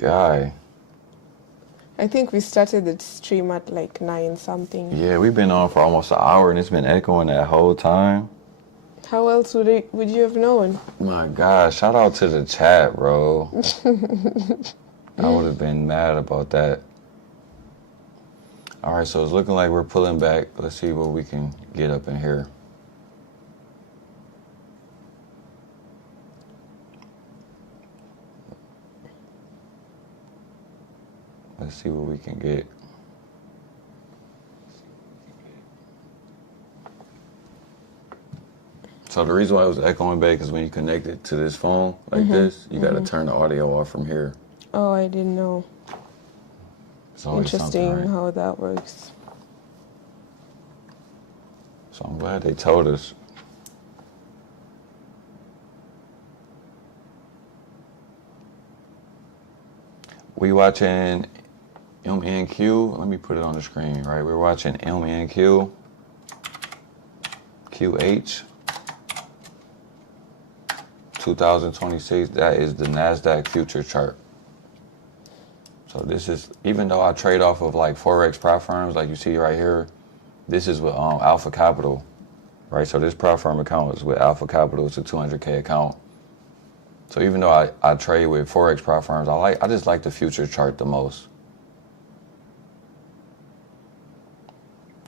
guy. I think we started the stream at like 9 something. Yeah, we've been on for almost an hour and it's been echoing that whole time. How else would you have known? My God, shout out to the chat, bro. I would have been mad about that. All right, so it's looking like we're pulling back. Let's see what we can get up in here. Let's see what we can get. So the reason why it was echoing back is when you connect it to this phone like this, you got to turn the audio off from here. Oh, I didn't know. Interesting right? how that works. So I'm glad they told us. We watching MNQ. Let me put it on the screen, right? We're watching MNQ, QH, 2026. That is the NASDAQ future chart. So this is, even though I trade off of like forex prop firms, like you see right here, this is with Alpha Capital, right? So this prop firm account is with Alpha Capital. It's a 200K account. So even though I trade with forex prop firms, I just like the future chart the most.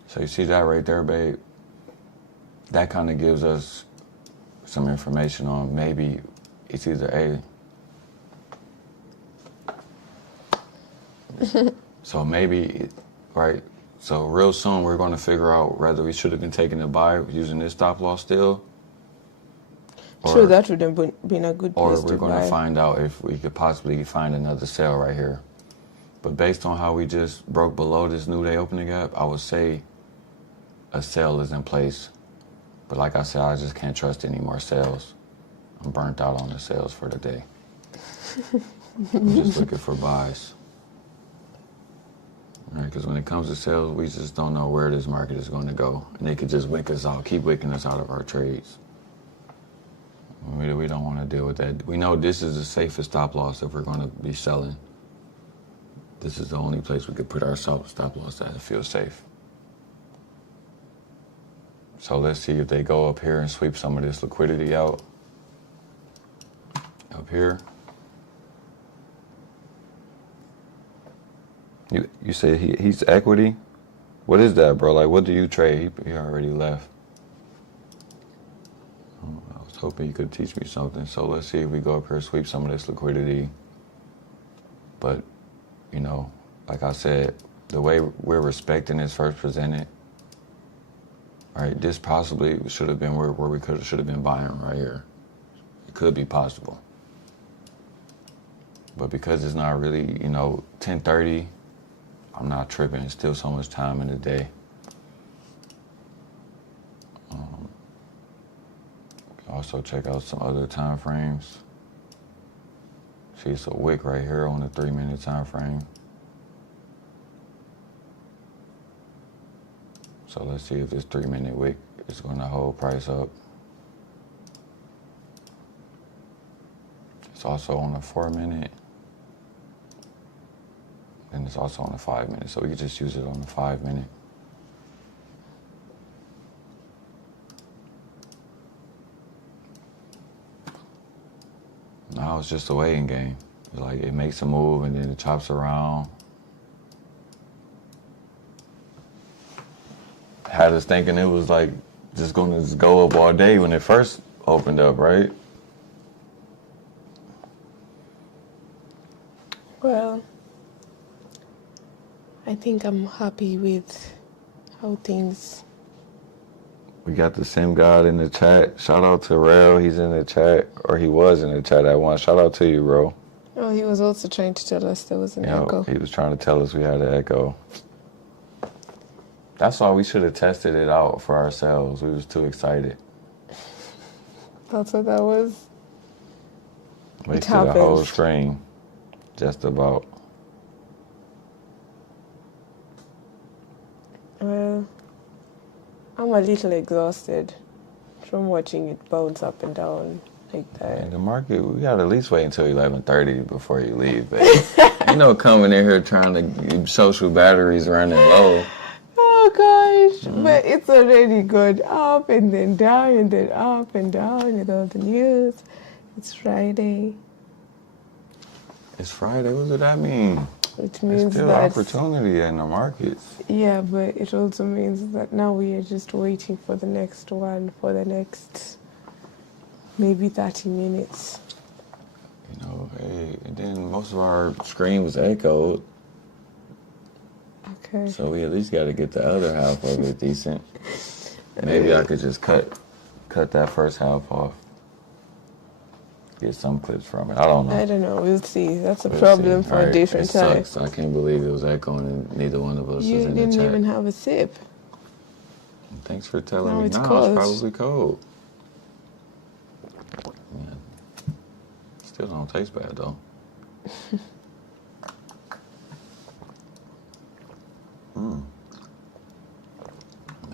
So you see that right there, babe? That kind of gives us some information on maybe it's either A. So maybe, right? So real soon we're going to figure out whether we should have been taking a buy using this stop loss still. True, that would have been a good place to buy. Or we're going to find out if we could possibly find another sell right here. But based on how we just broke below this new day opening gap, I would say a sell is in place. But like I said, I just can't trust any more sales. I'm burnt out on the sales for the day. I'm just looking for buys. Right, because when it comes to sales, we just don't know where this market is going to go. And they could just wick us out, keep wicking us out of our trades. We don't want to deal with that. We know this is the safest stop loss if we're going to be selling. This is the only place we could put our stop loss at and feel safe. So let's see if they go up here and sweep some of this liquidity out. Up here. You say he's equity? What is that, bro? Like, what do you trade? He already left. I was hoping you could teach me something. So let's see if we go up here, sweep some of this liquidity. But, you know, like I said, the way we're respecting this first presented, right, this possibly should have been where we should have been buying right here. It could be possible. But because it's not really, you know, 10:30, I'm not tripping. It's still so much time in the day. Also check out some other time frames. See, it's a wick right here on the 3-minute time frame. So let's see if this 3-minute wick is going to hold price up. It's also on the 4-minute. And it's also on the 5-minute. So we can just use it on the 5-minute. Now it's just a waiting game. It's like it makes a move and then it chops around. Had us thinking it was like just going to go up all day when it first opened up, right? Well, I think I'm happy with how things... We got the Sim God in the chat. Shout out to Rail. He's in the chat, or he was in the chat at once. Shout out to you, bro. Oh, he was also trying to tell us there was an echo. He was trying to tell us we had an echo. That's why we should have tested it out for ourselves. We was too excited. That's what that was? Wasted the whole screen. Just about. Well, I'm a little exhausted from watching it bounce up and down like In that. the market, we got to at least wait until 11:30 before you leave, baby. You know, coming in here trying to social batteries running low. Oh gosh, but it's already gone up and then down and then up and down with all the news. It's Friday. It's Friday. What does that mean? Which There's means still that, opportunity in the markets. yeah, but it also means that now we are just waiting for the next one for the next maybe 30 minutes. You know, hey, and then most of our screen was echoed, Okay. so we at least got to get the other half of it decent. Maybe I could just cut that first half off. Get some clips from it. I don't know. I don't know. We'll see. That's a We'll problem see. for All a right, different it time. sucks. I can't believe it was echoing and neither one of us You was in the didn't chat. even have a sip. Thanks for telling Now me. it's Nah, cold. it's probably cold. Yeah. Still don't taste bad though. It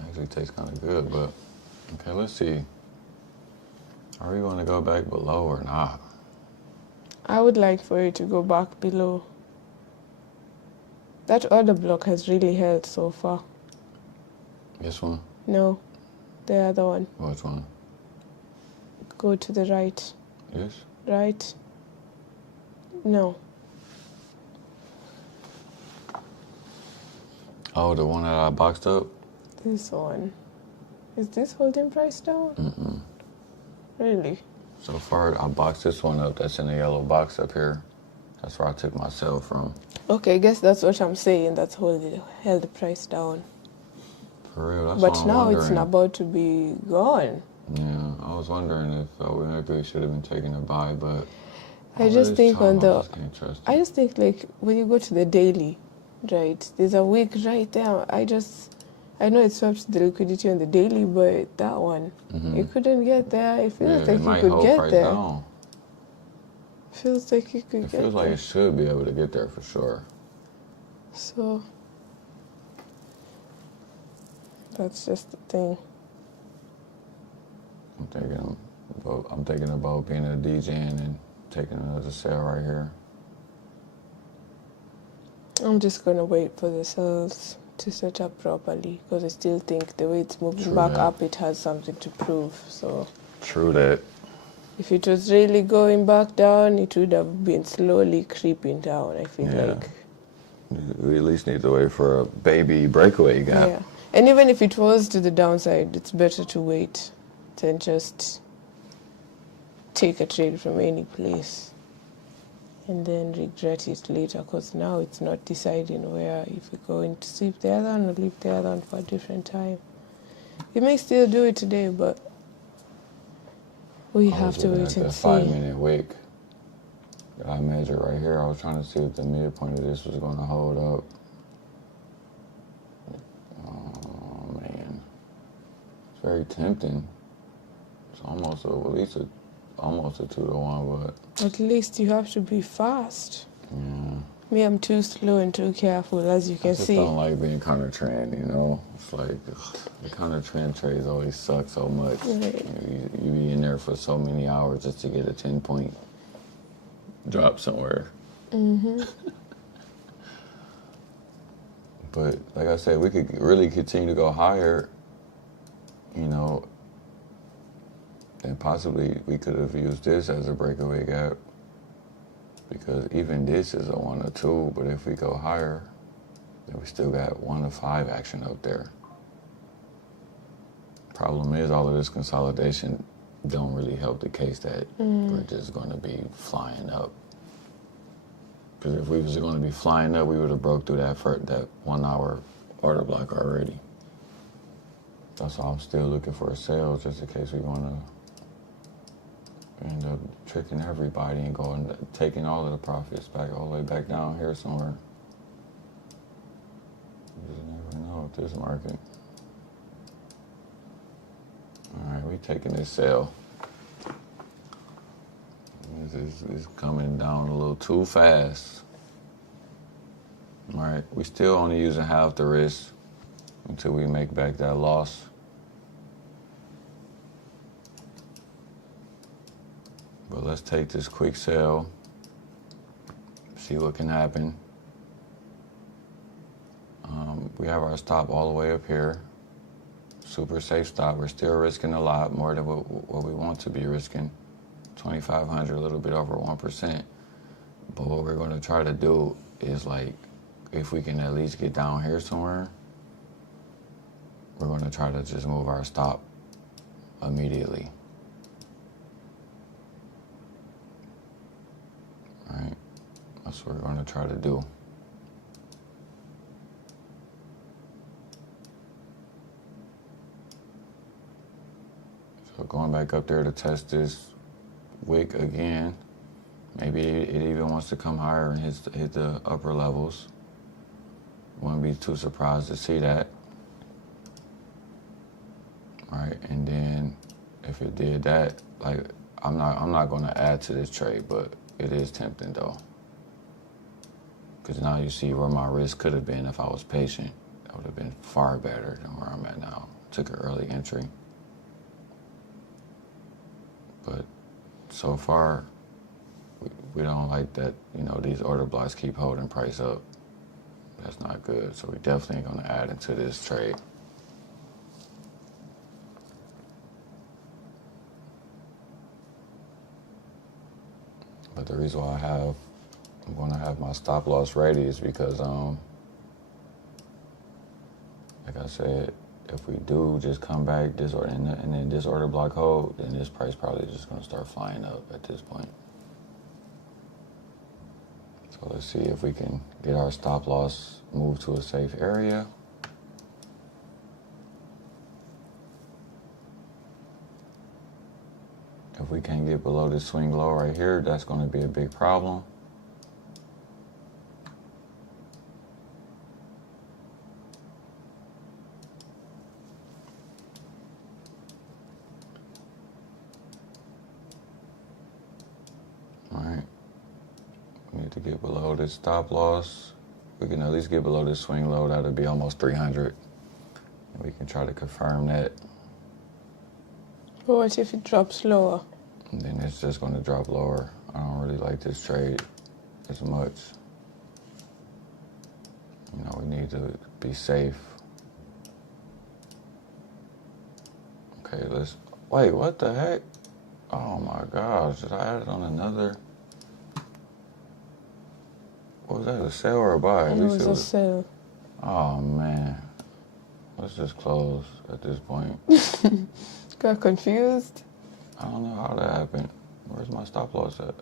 actually tastes kind of good, but okay, let's see. Are we going to go back below or not? I would like for it to go back below. That other block has really held so far. This one? No, the other one. Which one? Go to the right. This? Right? No. Oh, the one that I boxed up? This one. Is this holding price down? Mm-mm. Really? So far, I boxed this one up. That's in the yellow box up here. That's where I took my sell from. Okay, I guess that's what I'm saying. That's held the price down. For real, that's But what I'm now wondering. it's about to be gone. Yeah, I was wondering if we maybe should have been taking a buy, but I just think on I the. just can't trust I it. just think like when you go to the daily, right? There's a wick right there. I know it swapped the liquidity on the daily, but that one, you couldn't get there. It feels Yeah, like it you might could hold get price there. down. Feels like you could It get feels like there. it should be able to get there for sure. So that's just the thing. I'm thinking about being a DJ and taking another sale right here. I'm just gonna wait for the cells to set up properly because I still think the way it's moving True back that. up, it has something to prove. So True that. if it was really going back down, it would have been slowly creeping down. I feel Yeah. like. We at least need to wait for a baby breakaway gap. Yeah. And even if it was to the downside, it's better to wait than just take a trade from any place and then regret it later, because now it's not deciding where, if you're going to sweep the other one or leave the other one for a different time. You may still do it today, but we have to wait and That see. 5-minute wick that I measured right here. I was trying to see if the midpoint of this was going to hold up. Oh man, it's very tempting. It's almost at least almost a 2-to-1, but At least you have to be fast. yeah. Me, I'm too slow and too careful, as you I can just see. don't like being counter trend, you know? It's like, the counter trend trades always suck so much. Right. You be in there for so many hours just to get a 10-point drop somewhere. But like I said, we could really continue to go higher, you know, and possibly we could have used this as a breakaway gap, because even this is a 1 or 2, but if we go higher, then we still got 1 to 5 action up there. Problem is, all of this consolidation don't really help the case that we're just going to be flying up. Because if we was going to be flying up, we would have broke through that 1 hour order block already. That's why I'm still looking for a sale, just in case we want to end up tricking everybody and going, taking all of the profits back all the way back down here somewhere. You just never know with this market. All right, we taking this sale. It's coming down a little too fast. All right, we still only using half the risk until we make back that loss. But let's take this quick sell, see what can happen. We have our stop all the way up here. Super safe stop. We're still risking a lot more than what we want to be risking. 2,500, a little bit over 1%. But what we're going to try to do is, like, if we can at least get down here somewhere, we're going to try to just move our stop immediately. All right? That's what we're going to try to do. So going back up there to test this wick again. Maybe it even wants to come higher and hit the upper levels. Wouldn't be too surprised to see that. All right, and then if it did that, like, I'm not going to add to this trade, but it is tempting though. Because now you see where my risk could have been if I was patient. That would have been far better than where I'm at now. Took an early entry. But so far, we don't like that, you know, these order blocks keep holding price up. That's not good. So we definitely going to add into this trade. But the reason why I'm going to have my stop loss ready is because, like I said, if we do just come back and then this order block hold, then this price probably just going to start flying up at this point. So let's see if we can get our stop loss moved to a safe area. If we can't get below this swing low right here, that's going to be a big problem. All right. We need to get below this stop loss. We can at least get below this swing low. That'll be almost 300. And we can try to confirm that. But what if it drops lower? And then it's just going to drop lower. I don't really like this trade as much. You know, we need to be safe. Okay, wait, what the heck? Oh my gosh, did I add it on another? What was that, a sell or a buy? It was a sell. Oh man. Let's just close at this point. Got confused? I don't know how that happened. Where's my stop loss at?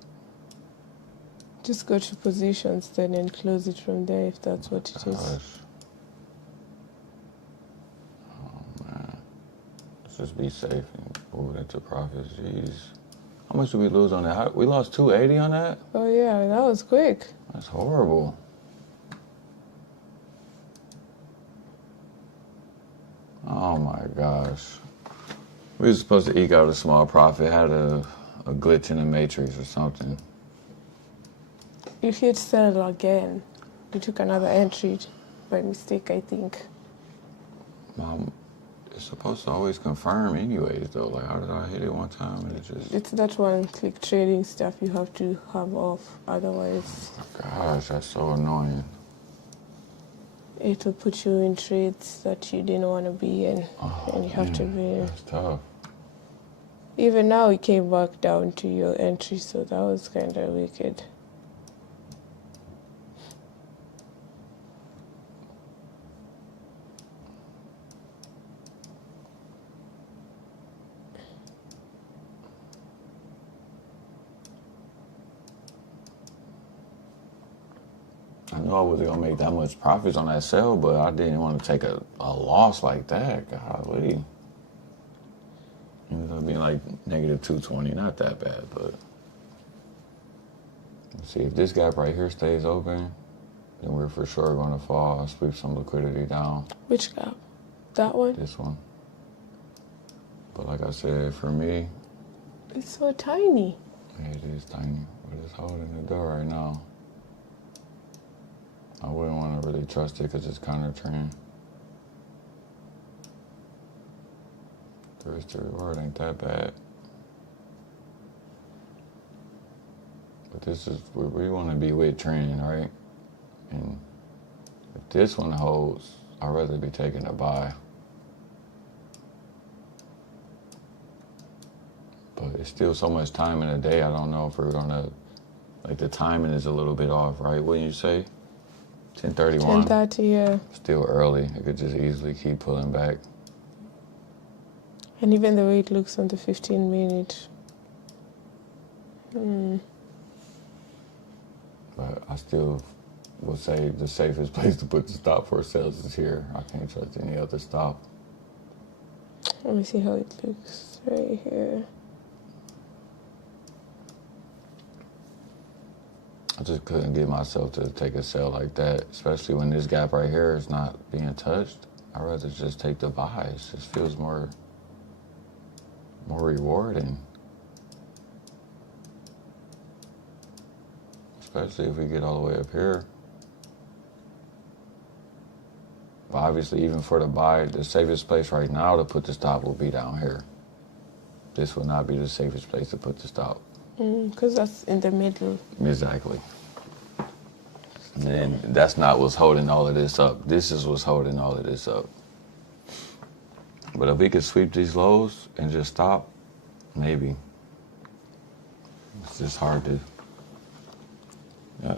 Just go to positions then and close it from there if that's what it is. Oh man. Let's just be safe and move it into profits. Jeez. How much did we lose on that? We lost 280 on that? Oh yeah, that was quick. That's horrible. Oh my gosh. We were supposed to eke out a small profit, had a glitch in the matrix or something. You hit sell again. You took another entry by mistake, I think. Mom, it's supposed to always confirm anyways though. Like, how did I hit it one time and it just... It's that one-click trading stuff you have to have off, otherwise... Oh gosh, that's so annoying. It will put you in trades that you didn't want to be in, and you have to be. That's tough. Even now, it came back down to your entry, so that was kind of wicked. I knew I wasn't gonna make that much profits on that sell, but I didn't want to take a loss like that. Golly. It ended up being like negative 220, not that bad, but let's see if this gap right here stays open, then we're for sure gonna fall and sweep some liquidity down. Which gap? That one? This one. But like I said, for me, it's so tiny. Yeah, it is tiny, but it's holding the door right now. I wouldn't want to really trust it because it's counter trend. The risk to reward ain't that bad. But this is where we want to be with trend, right? And if this one holds, I'd rather be taking a buy. But it's still so much time in the day, I don't know if we're gonna, like the timing is a little bit off, right? What do you say? 10:31? 10:30, yeah. Still early. It could just easily keep pulling back. And even the way it looks on the 15-minute. But I still would say the safest place to put the stop for sales is here. I can't trust any other stop. Let me see how it looks right here. I just couldn't get myself to take a sell like that, especially when this gap right here is not being touched. I'd rather just take the buys. It just feels more rewarding. Especially if we get all the way up here. But obviously, even for the buy, the safest place right now to put the stop will be down here. This will not be the safest place to put the stop. Because that's in the middle. Exactly. And that's not what's holding all of this up. This is what's holding all of this up. But if we could sweep these lows and just stop, maybe. It's just hard to.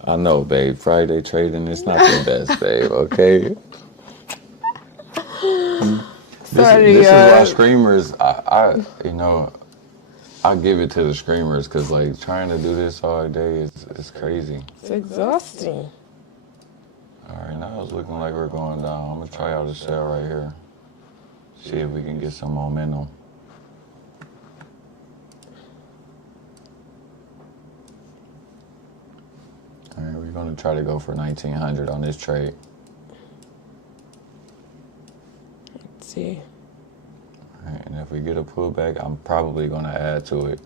I know, babe. Friday trading is not the best, babe. Okay. Sorry, this is why screamers. I give it to the screamers because like trying to do this all day is crazy. It's exhausting. All right, now it's looking like we're going down. I'm gonna try out a sell right here. See if we can get some momentum. All right, we're gonna try to go for 1900 on this trade. Let's see. All right, and if we get a pullback, I'm probably gonna add to it.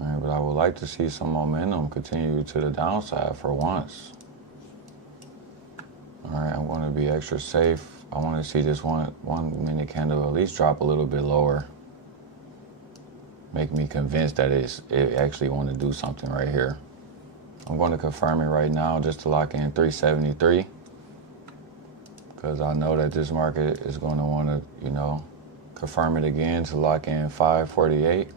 All right, but I would like to see some momentum continue to the downside for once. All right, I'm going to be extra safe. I want to see this one minute candle at least drop a little bit lower. Make me convinced that it actually want to do something right here. I'm going to confirm it right now just to lock in 373. Because I know that this market is going to want to, confirm it again to lock in 548.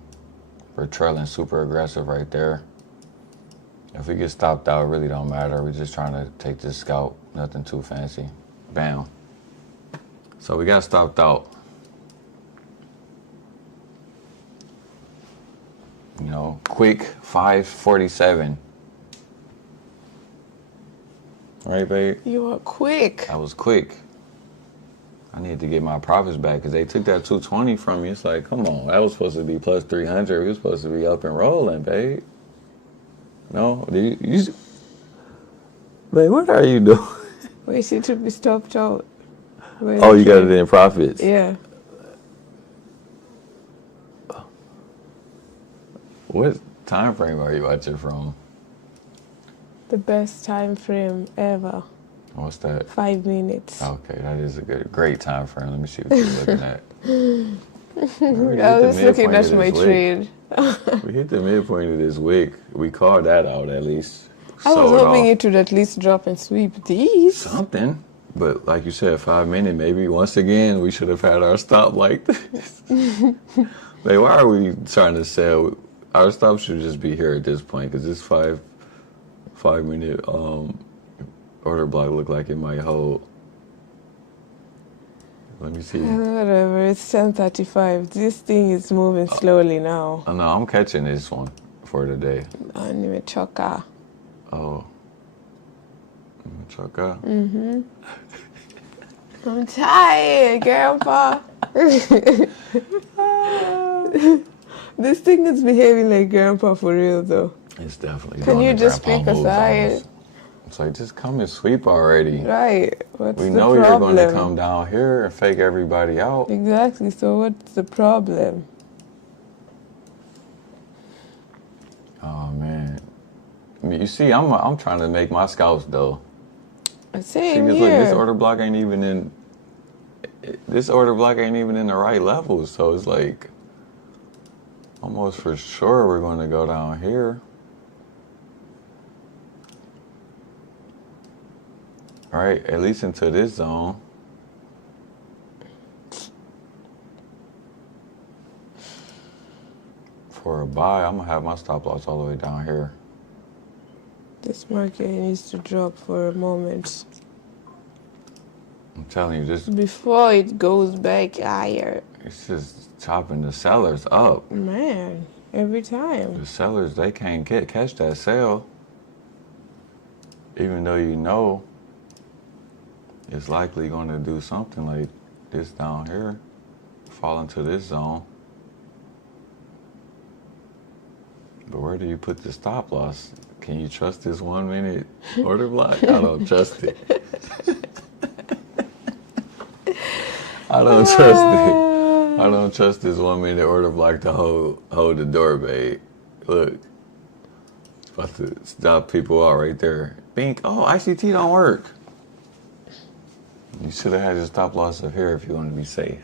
We're trailing super aggressive right there. If we get stopped out, it really don't matter. We're just trying to take this scalp. Nothing too fancy. Bam. So we got stopped out. Quick 547. All right, babe? You are quick. I was quick. I need to get my profits back because they took that 220 from me. It's like, come on, that was supposed to be plus 300. We were supposed to be up and rolling, babe. No, babe, what are you doing? Wait, she should be stopped out. Oh, you got it in profits. Yeah. What time frame are you watching from? The best time frame ever. What's that? 5 minutes. Okay, that is a great time frame. Let me see what you're looking at. I was looking at my trade. We hit the midpoint of this wick. We called that out at least. I was hoping it would at least drop and sweep these. Something. But like you said, 5 minutes, maybe once again, we should have had our stop like this. Why are we trying to sell? Our stop should just be here at this point because this 5 minute order block look like it might hold. Let me see. Whatever, it's 10:35. This thing is moving slowly now. Oh no, I'm catching this one for today. Choka. Oh. Choka? Mm-hmm. I'm tired, Grandpa. This thing is behaving like Grandpa for real, though. It's definitely. Can you just pick a side? It's like, just come and sweep already. Right. What's the problem? We know you're going to come down here and fake everybody out. Exactly. So what's the problem? Oh man. I mean, you see, I'm trying to make my scalps though. Same here. Look, this order block ain't even in. This order block ain't even in the right levels. So it's like. Almost for sure we're going to go down here. All right, at least into this zone. For a buy, I'm going to have my stop loss all the way down here. This market needs to drop for a moment. I'm telling you, this Before it goes back higher. it's just chopping the sellers up. Man, every time. The sellers, they can't catch that sale. Even though you know it's likely going to do something like this down here. Fall into this zone. But where do you put the stop loss? Can you trust this 1 minute order block? I don't trust it. I don't trust it. I don't trust this 1 minute order block to hold the door, babe. Look. It's about to stop people out right there. Bink. Oh, ICT don't work. You should have had your stop loss up here if you want to be safe.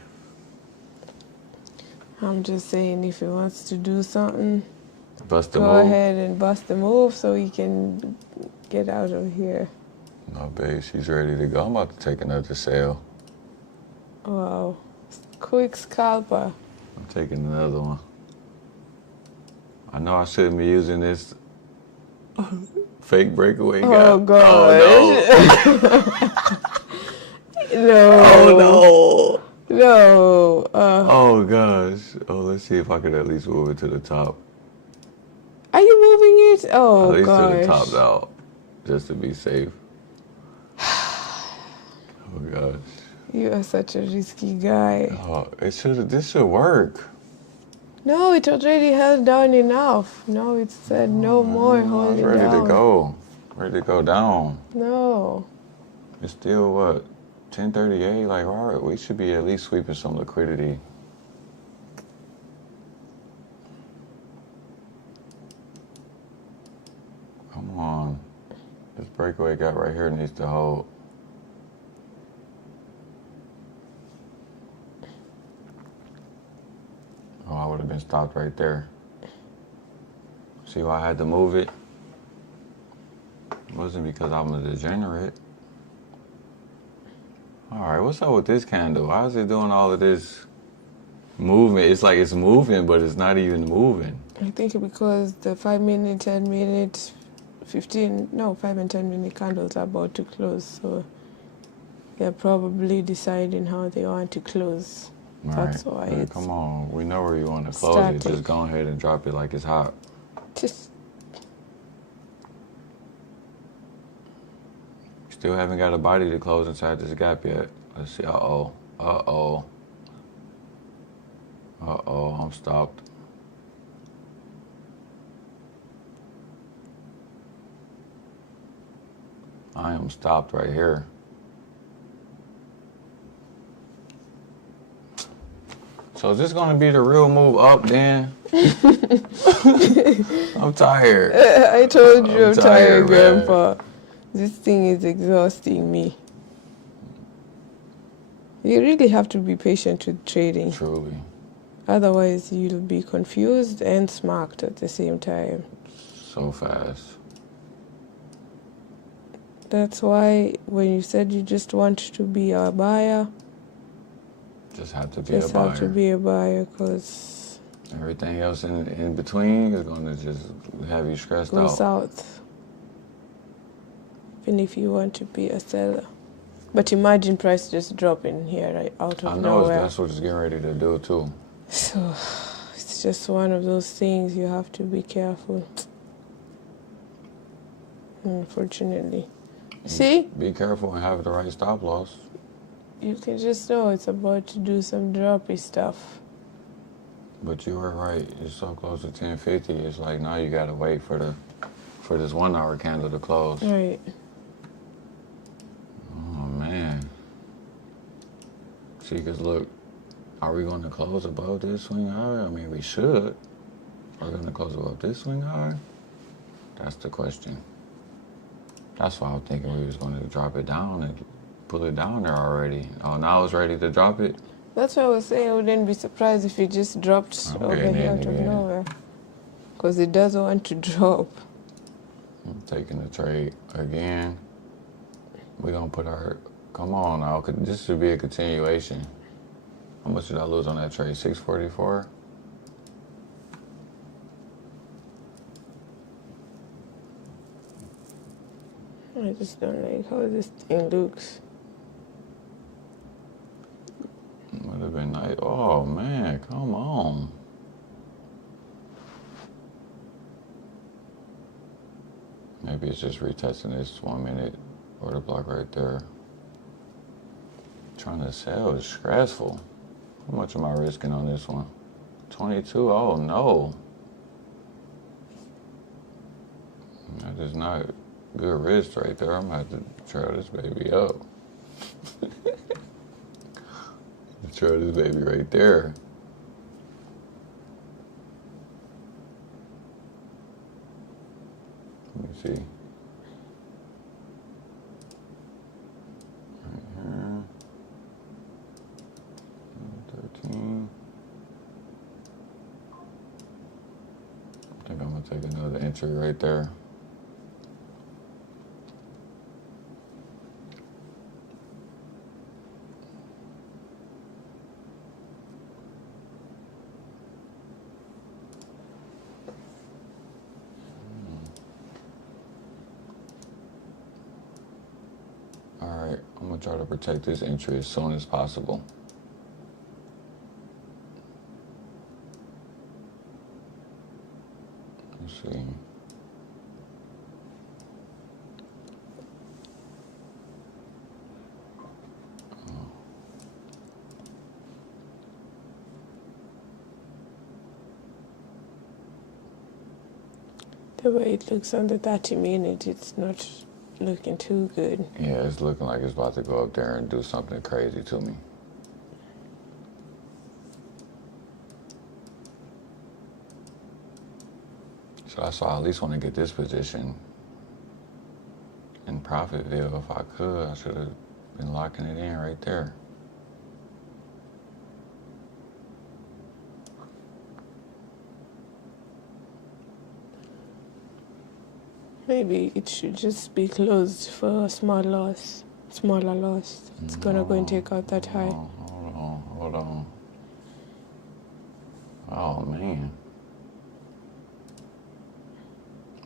I'm just saying, if he wants to do something, Bust the go move. ahead and bust the move so he can get out of here. No, babe, she's ready to go. I'm about to take another sale. Wow. Quick scalper. I'm taking another one. I know I shouldn't be using this fake breakaway guy. Oh, God. Oh, no. No. Oh, no. No. Oh, gosh. Oh, let's see if I could at least move it to the top. Are you moving it? Oh, At least gosh. to the top out, just to be safe. Oh, gosh. You are such a risky guy. Oh, this should work. No, it already held down enough. No, it said no more I was holding ready down. to go. Ready to go down. No. It's still, what, 10:38? Like, all right, we should be at least sweeping some liquidity. Come on. This breakaway gap right here needs to hold. Oh, I would have been stopped right there. See why I had to move it? It wasn't because I'm a degenerate. All right, what's up with this candle? Why is it doing all of this movement? It's like it's moving, but it's not even moving. I think because the 5 minute, 10 minute, 5 and 10 minute candles are about to close. So they're probably deciding how they want to close. All That's right. why Hey, it's come on, we know where you want to close it. static. Just go ahead and drop it like it's hot. just Still haven't got a body to close inside this gap yet. Let's see. Uh-oh. Uh-oh. Uh-oh, I'm stopped. I am stopped right here. So is this going to be the real move up then? I'm tired. I told you I'm tired, man. Grandpa. This thing is exhausting me. You really have to be patient with trading. Truly. Otherwise, you'll be confused and smacked at the same time. So fast. That's why when you said you just want to be a buyer, Just have to be just a buyer. have to be a buyer because Everything else in between is going to just have you stressed go out. south. Even if you want to be a seller. But imagine price just dropping here right out I of know nowhere. that's what it's getting ready to do too. So it's just one of those things you have to be careful. Unfortunately. See? Be careful and have the right stop loss. You can just know it's about to do some droppy stuff. But you were right. You're so close to 1050. It's like now you gotta wait for this 1 hour candle to close. Right. Oh man. See, cause look, are we going to close above this swing high? I mean, we should. Are we going to close above this swing high? That's the question. That's why I was thinking we was going to drop it down and pull it down there already. Oh, now it's ready to drop it? That's why I was saying I wouldn't be surprised if it just dropped I'm over getting here in out of again. nowhere. because it doesn't want to drop. I'm taking the trade again. We're gonna put our, come on now, this should be a continuation. How much did I lose on that trade? 644? I just don't like how this thing looks. Would have been nice. Oh man, come on. Maybe it's just retesting this 1 minute order block right there. Trying to sell is stressful. How much am I risking on this one? 22, oh no. That is not good risk right there. I'm gonna have to trail this baby up. Trail this baby right there. Let me see. Right here. 13. I think I'm gonna take another entry right there. Alright, I'm gonna try to protect this entry as soon as possible. Let's see. The way it looks on the 30 minute, it's not looking too good. Yeah, it's looking like it's about to go up there and do something crazy to me. So that's why I at least want to get this position in Profitville if I could. I should have been locking it in right there. Maybe it should just be closed for a small loss, smaller loss. It's gonna go and take out that high. Hold on. Oh man.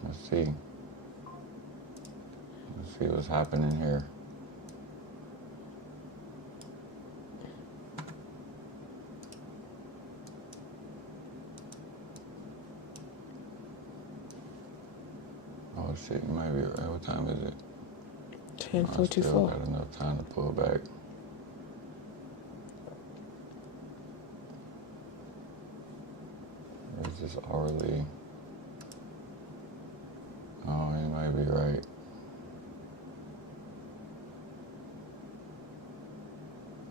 Let's see. Let's see what's happening here. Oh shit, you might be right. What time is it? 10:44. I still got enough time to pull back. Is this hourly? Oh, you might be right.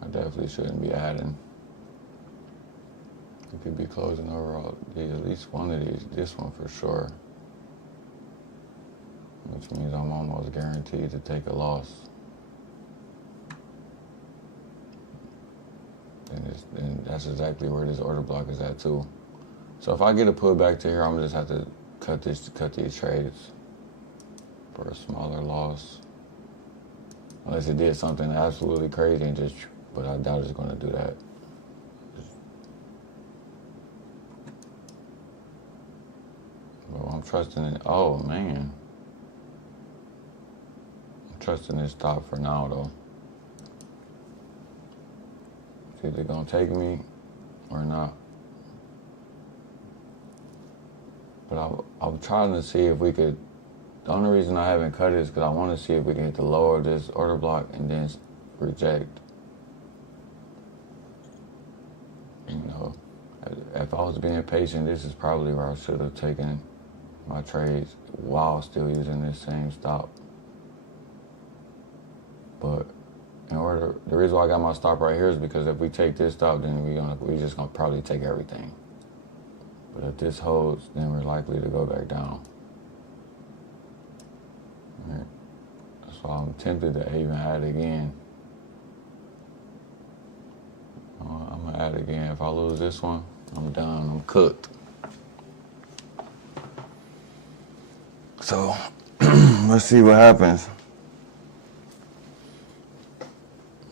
I definitely shouldn't be adding. You could be closing over all these, at least one of these, this one for sure. Which means I'm almost guaranteed to take a loss. And that's exactly where this order block is at too. So if I get a pullback to here, I'm gonna just have to cut these trades for a smaller loss. Unless it did something absolutely crazy and just, but I doubt it's gonna do that. Well, I'm trusting it. Oh man. Trusting this stop for now though. It's either gonna take me or not. But I'm trying to see if we could, the only reason I haven't cut it is because I want to see if we can hit the lower of this order block and then reject. You know, if I was being patient, this is probably where I should have taken my trades while still using this same stop. But the reason why I got my stop right here is because if we take this stop, then we just gonna probably take everything. But if this holds, then we're likely to go back down. All right. That's why I'm tempted to even add again. I'm gonna add again. If I lose this one, I'm done. I'm cooked. So let's see what happens.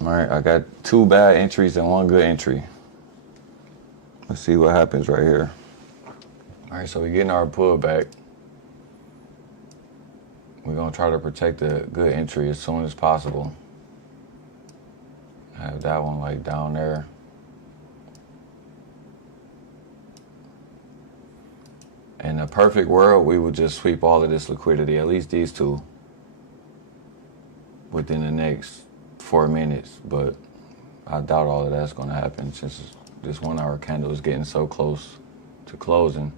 All right, I got 2 bad entries and 1 good entry. Let's see what happens right here. All right, so we're getting our pullback. We're gonna try to protect the good entry as soon as possible. Have that one like down there. In a perfect world, we would just sweep all of this liquidity, at least these 2, within the next 4 minutes. But I doubt all of that's going to happen since this 1 hour candle is getting so close to closing.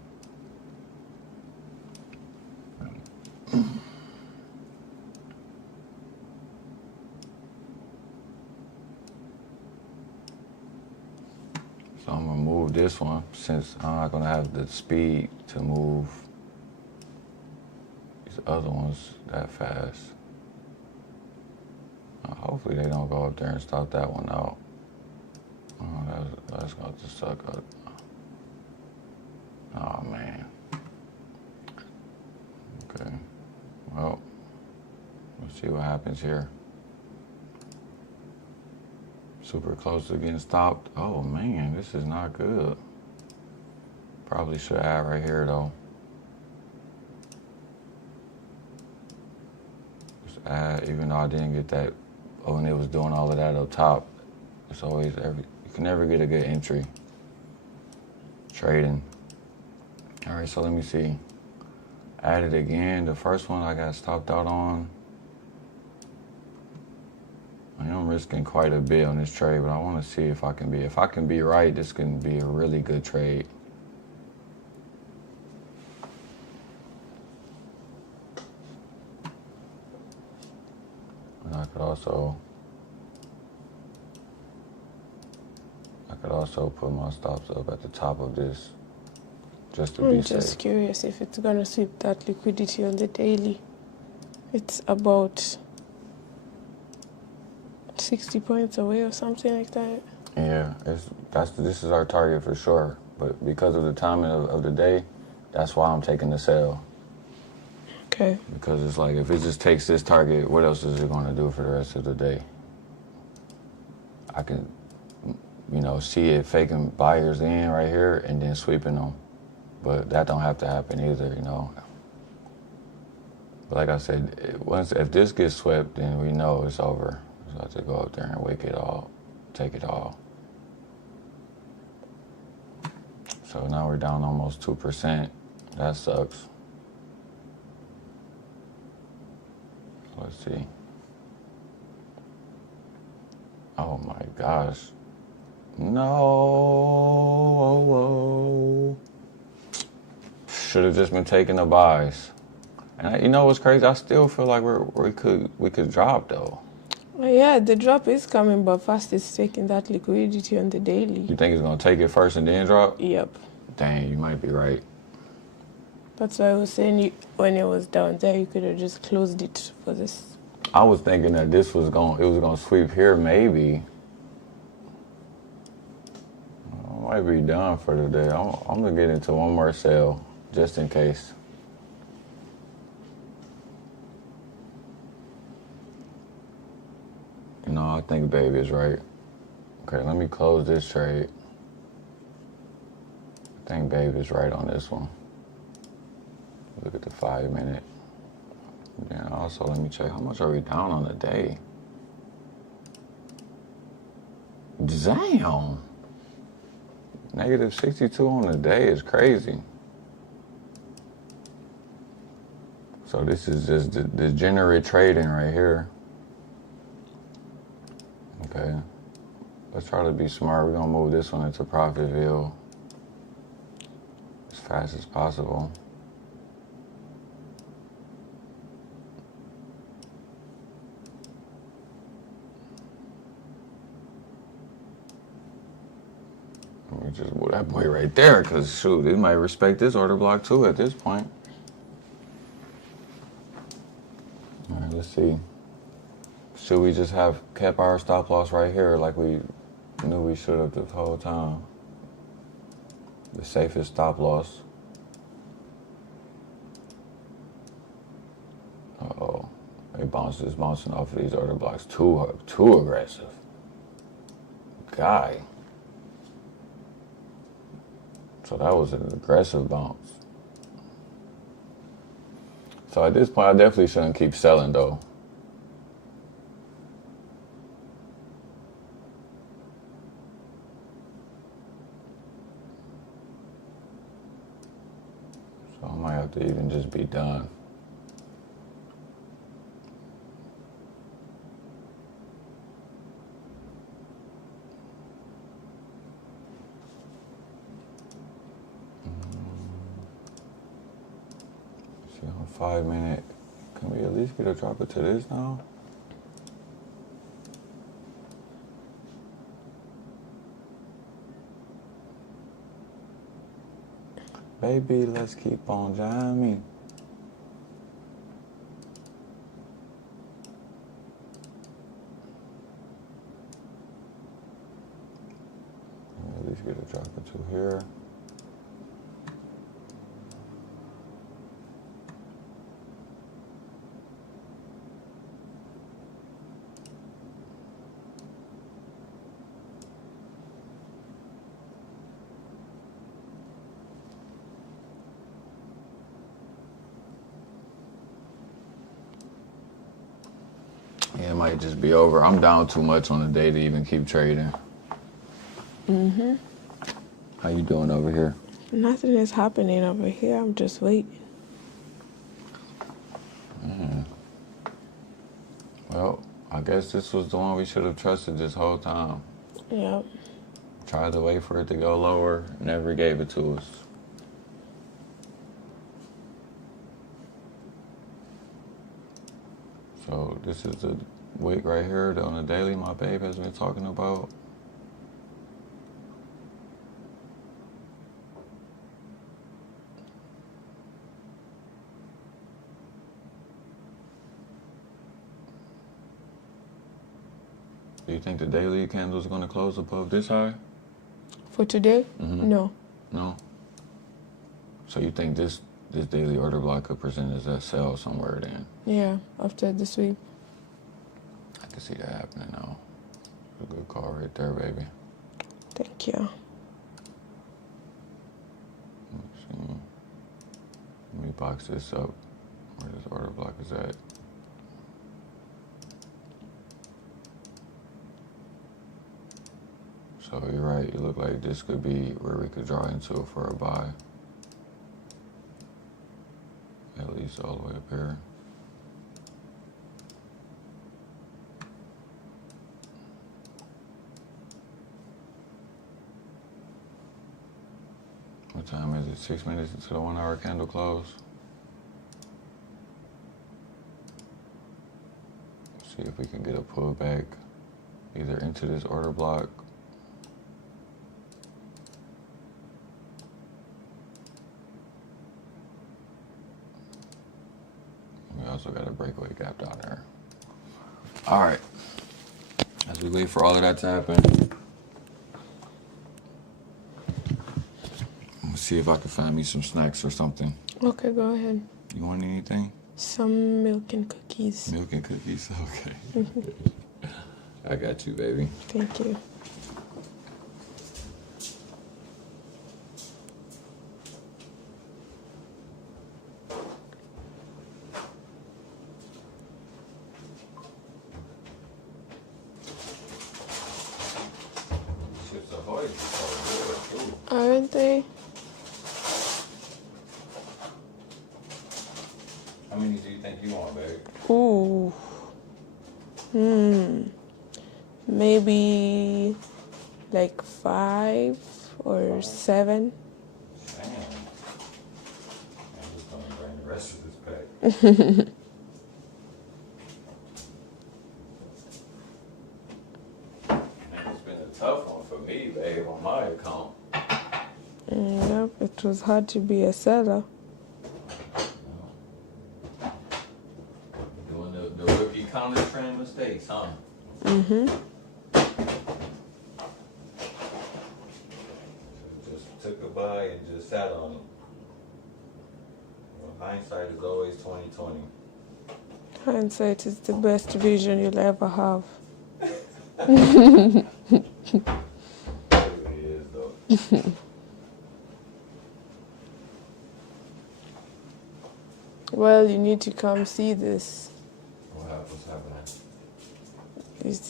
So I'm going to move this one since I'm not going to have the speed to move these other ones that fast. Hopefully they don't go up there and stop that one out. Oh, that's going to suck up. Oh, man. Okay. Well, let's see what happens here. Super close to getting stopped. Oh, man, this is not good. Probably should add right here, though. Just add, even though I didn't get that. Oh, when it was doing all of that up top. It's always you can never get a good entry. Trading. All right, so let me see. Add it again. The first one I got stopped out on. I am risking quite a bit on this trade, but I want to see if I can be right, this can be a really good trade. And I could also put my stops up at the top of this just to be safe. I'm just curious if it's gonna sweep that liquidity on the daily. It's about 60 points away or something like that. Yeah, this is our target for sure. But because of the timing of the day, that's why I'm taking the sell. Okay. Because it's like, if it just takes this target, what else is it going to do for the rest of the day? I can, see it faking buyers in right here and then sweeping them. But that don't have to happen either, But like I said, if this gets swept, then we know it's over. So I have to go up there and wake it all, take it all. So now we're down almost 2%. That sucks. Let's see. Oh my gosh. No. Should have just been taking the buys. And you know what's crazy? I still feel like we could drop though. Yeah, the drop is coming, but first it's taking that liquidity on the daily. You think it's gonna take it first and then drop? Yep. Dang, you might be right. That's why I was saying when it was down there, you could have just closed it for this. I was thinking that it was gonna sweep here maybe. I might be done for the day. I'm gonna get into one more sale just in case. I think baby is right. Okay, let me close this trade. I think baby is right on this one. Look at the 5 minute. Then also let me check how much are we down on the day. Damn. Negative 62 on the day is crazy. So this is just the degenerate trading right here. Okay, let's try to be smart. We're gonna move this one into Profitville as fast as possible. Let me just move that boy right there, because shoot, they might respect this order block too at this point. All right, let's see. Should we just have kept our stop loss right here like we knew we should have the whole time? The safest stop loss. It bounces, bouncing off of these order blocks. Too aggressive. Guy. So that was an aggressive bounce. So at this point, I definitely shouldn't keep selling though. So I might have to even just be done. See, on 5 minute, can we at least get a dropper to this now? Baby, let's keep on jamming. At least get a dropper to here. Yeah, it might just be over. I'm down too much on the day to even keep trading. Mm-hmm. How you doing over here? Nothing is happening over here. I'm just waiting. Well, I guess this was the one we should have trusted this whole time. Yep. Tried to wait for it to go lower, never gave it to us. So this is the wick right here on the daily my babe has been talking about. Do you think the daily candle is going to close above this high? For today? Mm-hmm. No. No? So you think this daily order block could present as a sell somewhere then? Yeah, after the sweep. I can see that happening now. A good call right there, baby. Thank you. Let's see. Let me box this up where this order block is at. So you're right, it looked like this could be where we could draw into for a buy. At least all the way up here. What time is it? 6 minutes into the 1 hour candle close. See if we can get a pullback either into this order block. We also got a breakaway gap down there. All right. As we wait for all of that to happen, let's see if I can find me some snacks or something. Okay, go ahead. You want anything? Some milk and cookies. Milk and cookies? Okay. I got you, baby. Thank you. Aren't they? How many do you think you want, babe? Ooh. Maybe like 5 or 7. Damn. I'm just gonna bring the rest of this pack. It's been a tough one for me, babe, on my account. Yep, it was hard to be a seller. Doing the rookie counter trend mistakes, huh? Mm-hmm. Just took a buy and just sat on it. Well, hindsight is always 20/20. Hindsight is the best vision you'll ever have. It really is, though. Well, you need to come see this. What's happening? It's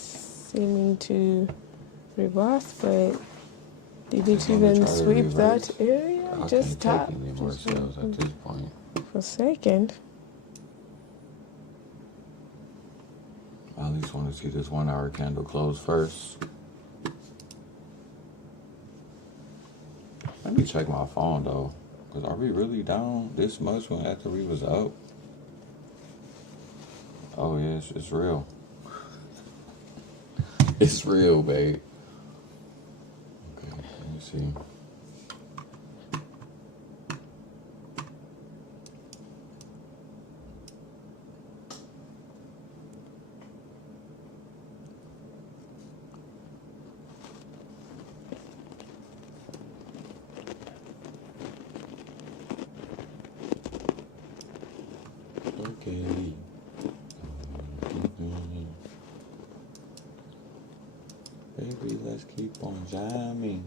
seeming to reverse, but did It's it gonna even try to sweep reverse. that area? I Just can't tap. take any more sales at this point. For a second. I at least want to see this 1 hour candle close first. Let me check my phone though. Because are we really down this much when after we was up? Oh yeah, it's real. It's real, babe. Okay, let me see. Okay. Baby, let's keep on jamming.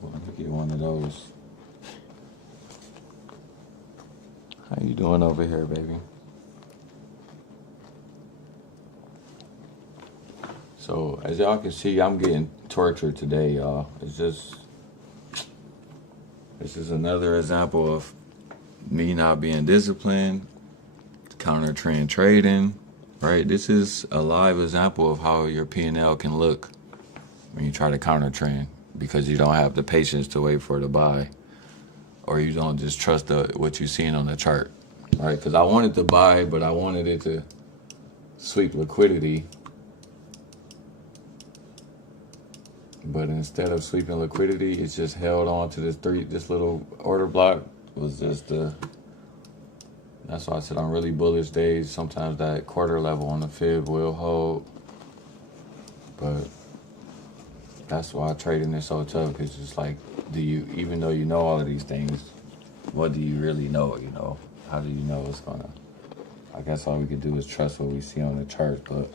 Well, let me get one of those. How you doing over here, baby? So, as y'all can see, I'm getting tortured today, y'all. It's just, this is another example of me not being disciplined, counter trend trading, right? This is a live example of how your P&L can look when you try to counter trend because you don't have the patience to wait for the buy, or you don't just trust what you're seeing on the chart, right? Because I wanted to buy, but I wanted it to sweep liquidity. But instead of sweeping liquidity, it's just held on to this little order block. Was just that's why I said on really bullish days, sometimes that quarter level on the fib will hold. But that's why trading is so tough, because it's like, even though you know all of these things, what do you really know, you know? How do you know it's gonna, I guess all we can do is trust what we see on the chart, but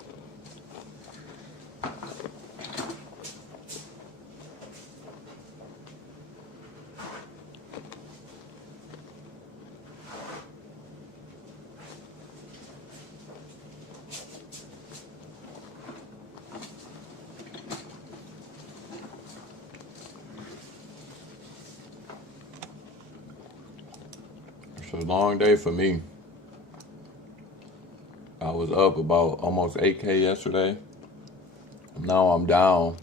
it's a long day for me. I was up about almost 8K yesterday. Now I'm down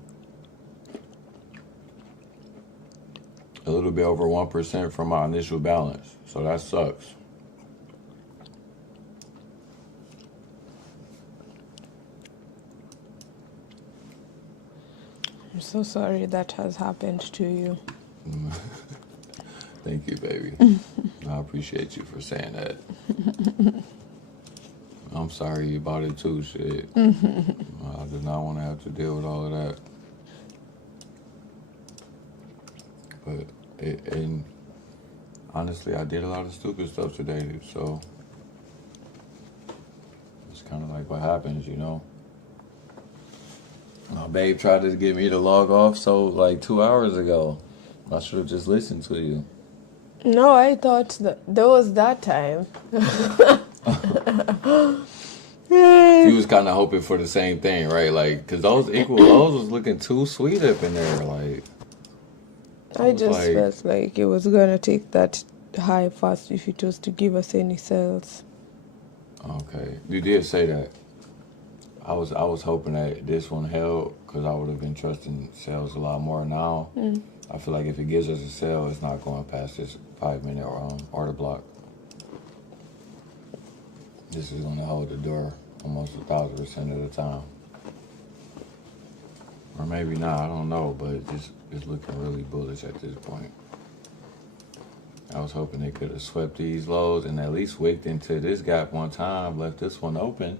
a little bit over 1% from my initial balance. So that sucks. I'm so sorry that has happened to you. Thank you, baby. I appreciate you for saying that. I'm sorry about it too, shit. I did not want to have to deal with all of that. But, and honestly, I did a lot of stupid stuff today, so it's kind of like what happens, you know? My babe tried to get me to log off, so like 2 hours ago. I should have just listened to you. No, I thought that there was that time. You was kind of hoping for the same thing, right? Like, because those equal lows was looking too sweet up in there. Like, I just felt like it was going to take that high fast if it was to give us any sales. Okay, you did say that. I was hoping that this one held, because I would have been trusting sales a lot more. Now, I feel like if it gives us a sale, it's not going past this 5-minute order block. This is going to hold the door almost 1,000% of the time. Or maybe not, I don't know, but it's looking really bullish at this point. I was hoping they could have swept these lows and at least wicked into this gap one time, left this one open.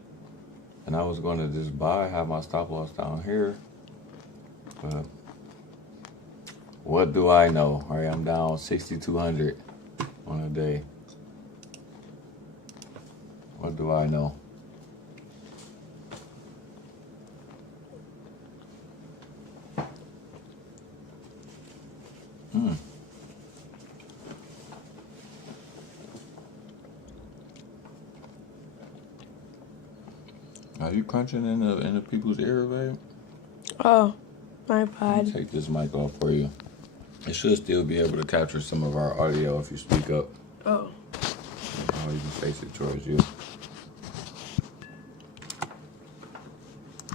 And I was going to just buy, have my stop loss down here. But What do I know? All right, I'm down 6,200 on a day. What do I know? Are you crunching in the people's ear, babe? Oh, my Let me bad. take this mic off for you. It should still be able to capture some of our audio if you speak up. Oh. Oh, you can face it towards you.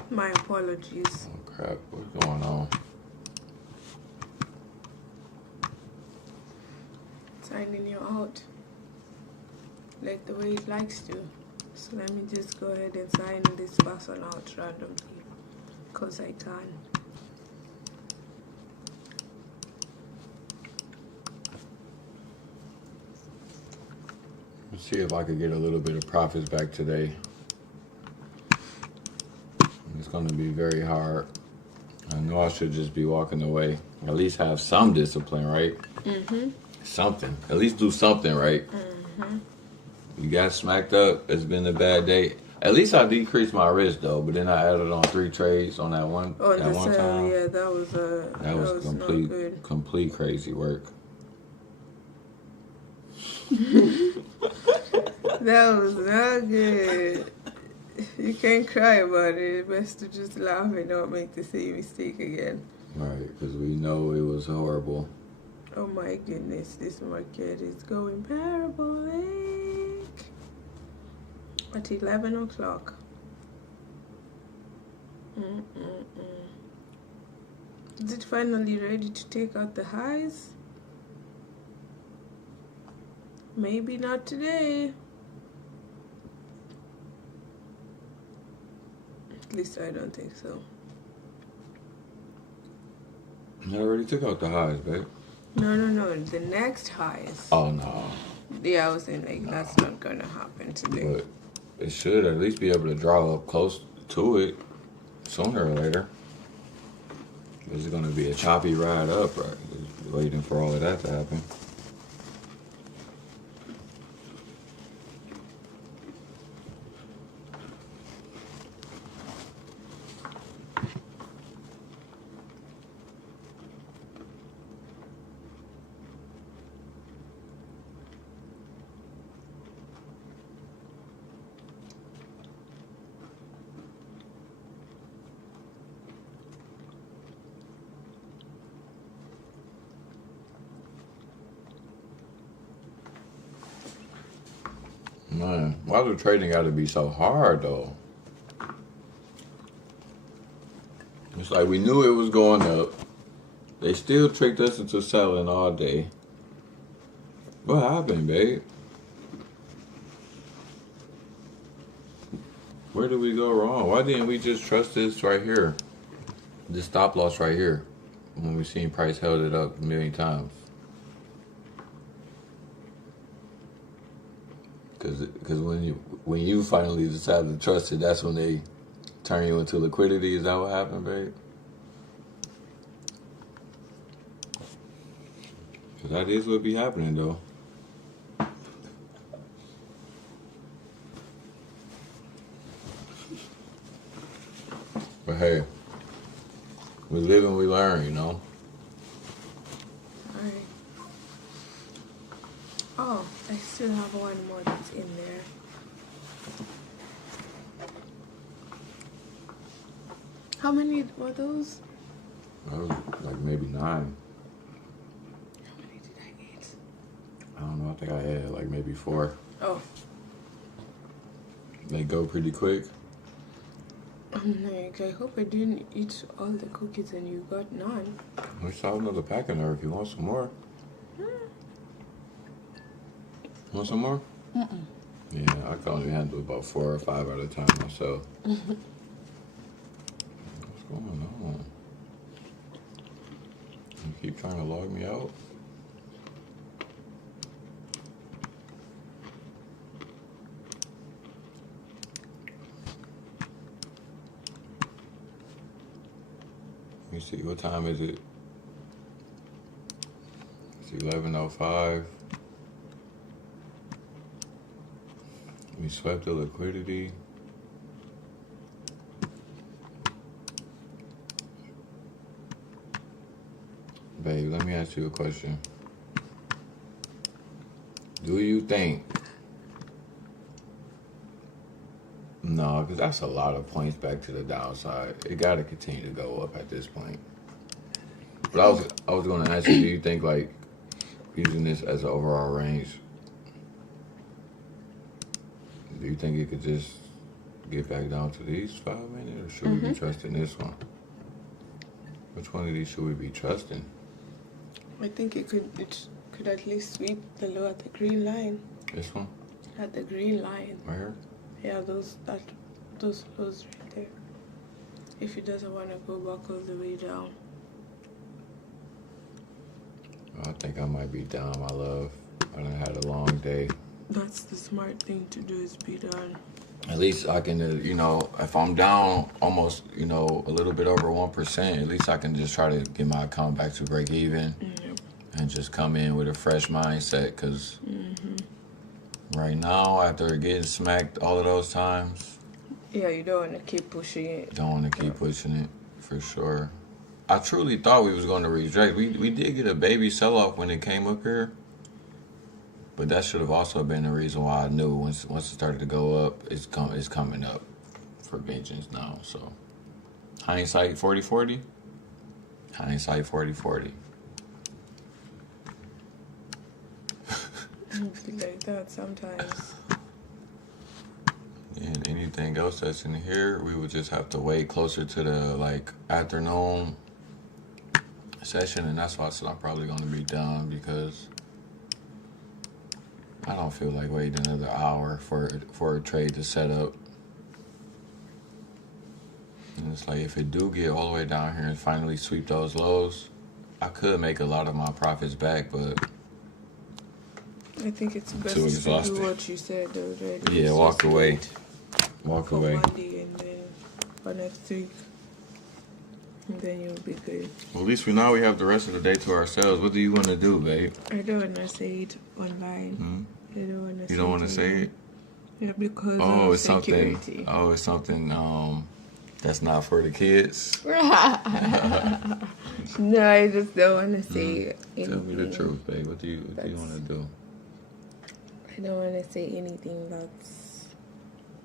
My apologies. Oh crap, what's going on? Signing you out like the way it likes to. So let me just go ahead and sign this person out randomly because I can. Let's see if I could get a little bit of profits back today. It's going to be very hard. I know I should just be walking away. At least have some discipline, right? Mm-hmm. Something. At least do something, right? Mm-hmm. You got smacked up. It's been a bad day. At least I decreased my risk though. But then I added on 3 trades on that one. Oh, that one time. yeah, that was complete, not good. complete crazy work. That was not good. You can't cry about it. It's best to just laugh and not make the same mistake again. Right, because we know it was horrible. Oh my goodness, this market is going parabolic at 11 o'clock. Is it finally ready to take out the highs? Maybe not today. At least I don't think so. I already took out the highs, babe. No, the next highs. Oh, no. Yeah, I was saying like that's not gonna happen today. But it should at least be able to draw up close to it sooner or later. It's going to be a choppy ride up, right? Just waiting for all of that to happen. Man, why does trading got to be so hard, though? It's like we knew it was going up. They still tricked us into selling all day. What happened, babe? Where did we go wrong? Why didn't we just trust this right here? This stop loss right here. When we seen price held it up a million times. Because when you finally decide to trust it, that's when they turn you into liquidity. Is that what happened, babe? Because that is what be happening, though. But hey, we live and we learn, you know? Alright. Oh, I still have one more that's in there. How many were those? That was like maybe 9. How many did I eat? I don't know. I think I had like maybe 4. Oh. They go pretty quick. Like, I hope I didn't eat all the cookies and you got none. We saw another pack in there if you want some more. Want some more? Mm-mm. Yeah, I can only handle about 4 or 5 at a time myself. What's going on? You keep trying to log me out? Let me see, what time is it? It's 11:05. We swept the liquidity. Babe, let me ask you a question. Do you think... No, because that's a lot of points back to the downside. It got to continue to go up at this point. But I was going to ask you, do you think, like, using this as an overall range, do you think it could just get back down to these 5 minutes, or should we be trusting this one? Which one of these should we be trusting? I think it could at least sweep the low at the green line. This one? At the green line. Right here? Yeah, those lows right there. If it doesn't want to go back all the way down. I think I might be down, my love. I done had a long day. That's the smart thing to do, is be done. At least I can, you know, if I'm down almost, you know, a little bit over 1%, at least I can just try to get my account back to break even and just come in with a fresh mindset. Because right now, after getting smacked all of those times, yeah, you don't want to keep pushing it. Don't want to keep pushing it, for sure. I truly thought we was going to reject. We did get a baby sell-off when it came up here. But that should have also been the reason why I knew once it started to go up, it's coming up for vengeance now. So, hindsight 40/40. Hindsight 40/40. It's like that sometimes. And anything else that's in here, we would just have to wait closer to the like afternoon session, and that's why I said I'm probably going to be done, because I don't feel like waiting another hour for a trade to set up. And it's like, if it do get all the way down here and finally sweep those lows, I could make a lot of my profits back, but I think it's best too to exhausted. do what you said already. Yeah, walk away. Walk away. Monday and then for next week. And then you'll be good. Well, at least we have the rest of the day to ourselves. What do you want to do, babe? I don't want to say it online. I don't want to say You don't want to say it? Yeah, because Oh, of it's security. something. Oh, it's something. That's not for the kids. No, I just don't want to say anything. Tell me the truth, babe. What do you want to do? I don't want to say anything that's,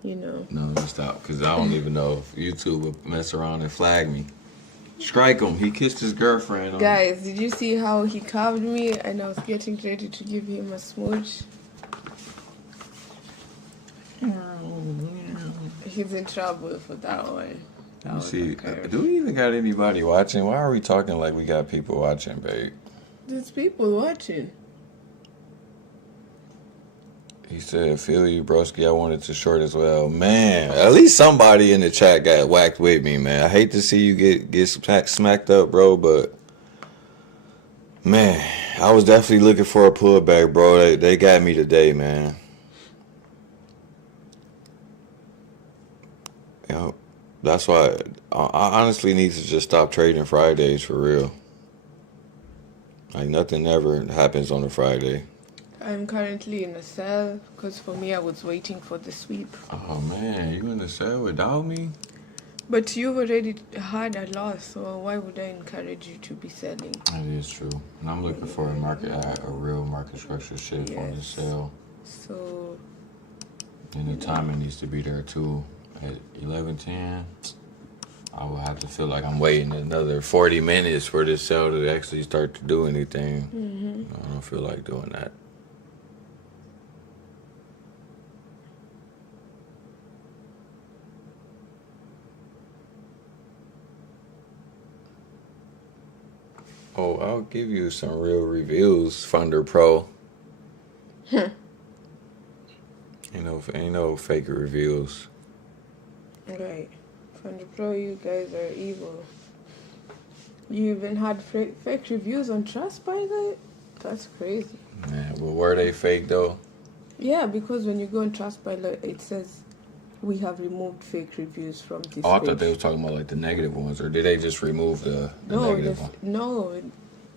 you know. No, let me stop, because I don't even know if YouTube would mess around and flag me. Strike him. He kissed his girlfriend. Guys, did you see how he carved me and I was getting ready to give him a smooch? He's in trouble for that one. Let me see. Do we even got anybody watching? Why are we talking like we got people watching, babe? There's people watching. He said, feel you, broski. I wanted to short as well. Man, at least somebody in the chat got whacked with me, man. I hate to see you get smacked up, bro, but man, I was definitely looking for a pullback, bro. They got me today, man. You know, that's why I honestly need to just stop trading Fridays for real. Like, nothing ever happens on a Friday. I'm currently in a sell because for me I was waiting for the sweep. Oh man, you in the sale without me? But you've already had a loss, so why would I encourage you to be selling? That is true. And I'm looking for a real market structure shift on the sale. So, and the timing needs to be there too. At 11:10, I will have to feel like I'm waiting another 40 minutes for this sale to actually start to do anything. I don't feel like doing that. Oh, I'll give you some real reviews, Funder Pro. Ain't no fake reviews. right. From the pro, you guys are evil. You even had fake reviews on Trustpilot? That's crazy. Man, well, were they fake though? Yeah, because when you go on Trustpilot, it says we have removed fake reviews from this Oh, I page. thought they were talking about like the negative ones, or did they just remove the negative one? No,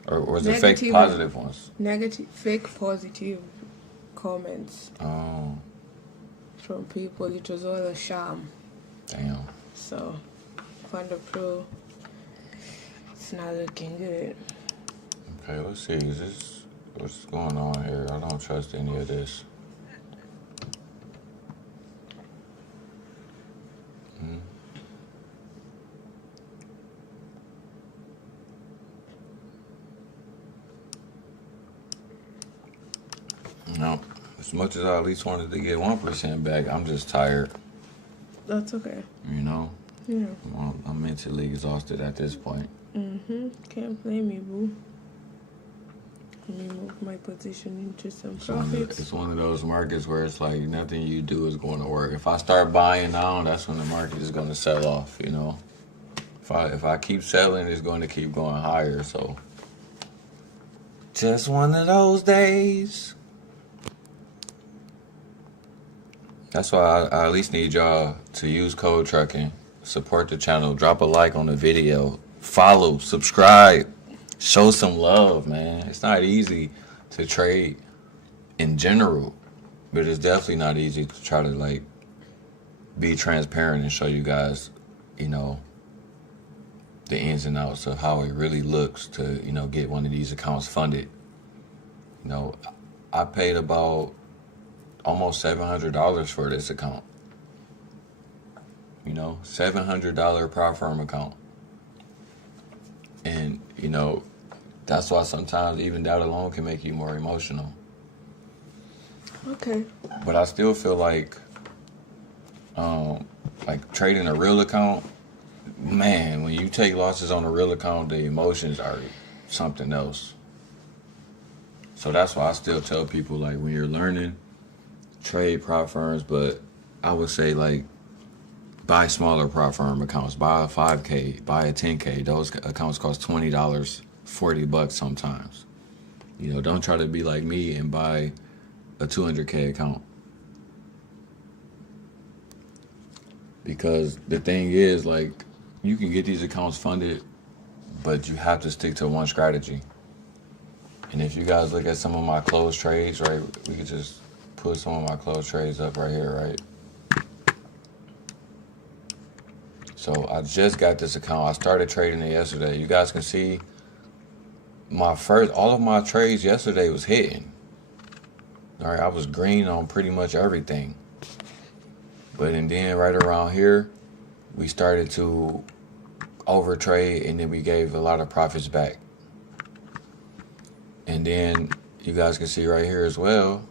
Or was it fake positive ones? Negative, fake positive comments Oh, from people. It was all a sham. damn. So, Thunder Pro, it's not looking good. Okay, let's see. Is this what's going on here? I don't trust any of this. No, as much as I at least wanted to get 1% back, I'm just tired. That's okay. You know? Yeah. I'm mentally exhausted at this point. Can't blame me, boo. Let me move my position into some profits. It's one of those markets where it's like nothing you do is going to work. If I start buying now, that's when the market is going to sell off, you know? If I keep selling, it's going to keep going higher, so. Just one of those days. That's why I at least need y'all to use code trucking, support the channel, drop a like on the video, follow, subscribe, show some love, man. It's not easy to trade in general, but it's definitely not easy to try to like be transparent and show you guys, you know, the ins and outs of how it really looks to, you know, get one of these accounts funded. You know, I paid about almost $700 for this account. You know, $700 prop firm account. And, you know, that's why sometimes even that alone can make you more emotional. Okay. But I still feel like trading a real account, man, when you take losses on a real account, the emotions are something else. So that's why I still tell people, like, when you're learning, trade prop firms, but I would say, like, buy smaller prop firm accounts. Buy a 5K, buy a 10K. Those accounts cost $20, $40 sometimes. You know, don't try to be like me and buy a 200K account. Because the thing is, like, you can get these accounts funded, but you have to stick to one strategy. And if you guys look at some of my closed trades, right, we could just put some of my closed trades up right here, right? So I just got this account. I started trading it yesterday. You guys can see all of my trades yesterday was hitting. All right, I was green on pretty much everything. But and then right around here, we started to overtrade, and then we gave a lot of profits back. And then you guys can see right here as well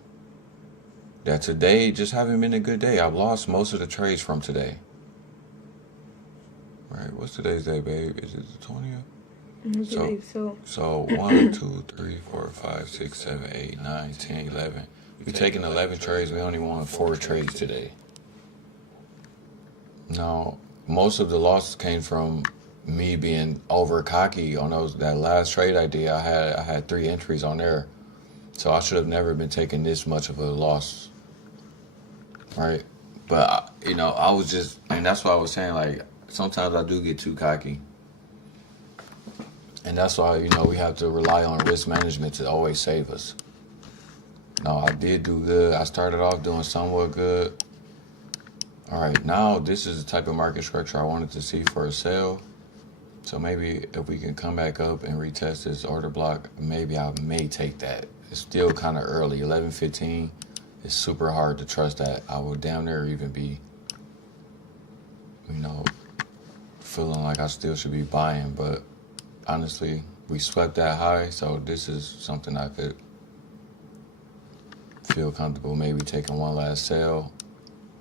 that today just haven't been a good day. I've lost most of the trades from today. Right, what's today's day, babe? Is it the 20th? I believe so. So 1, 2, 3, 4, 5, 6, 7, 8, 9, 10, 11. We've taken 11 trades. We only won 4 trades today. Now, most of the losses came from me being over cocky on that last trade I did. I had 3 entries on there, so I should have never been taking this much of a loss, right? But you know, I was just, and that's why I was saying, like, sometimes I do get too cocky, and that's why, you know, we have to rely on risk management to always save us. No, I did do good. I started off doing somewhat good. All right, now this is the type of market structure I wanted to see for a sale. So maybe if we can come back up and retest this order block, maybe I may take that. It's still kind of early, 11:15. It's super hard to trust that. I would damn near even be, you know, feeling like I still should be buying. But honestly, we swept that high, so this is something I could feel comfortable maybe taking one last sale,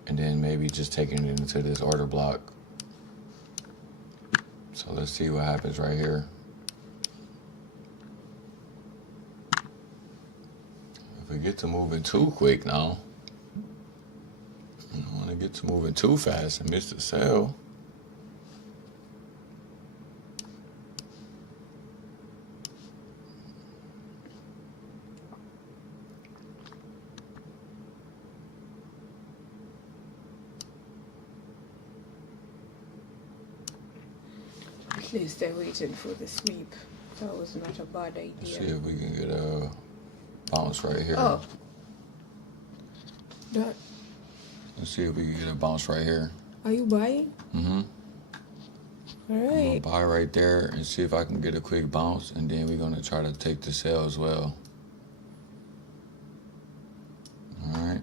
and then maybe just taking it into this order block. So let's see what happens right here. If we get to moving too quick now, I don't want to get to moving too fast and miss the sale. At least I waited for the sweep. That was not a bad idea. Let's see if we can get a bounce right here. Oh. That. Let's see if we can get a bounce right here. Are you buying? Mm-hmm. All I'm right. gonna buy right there and see if I can get a quick bounce, and then we're gonna try to take the sell as well. All right.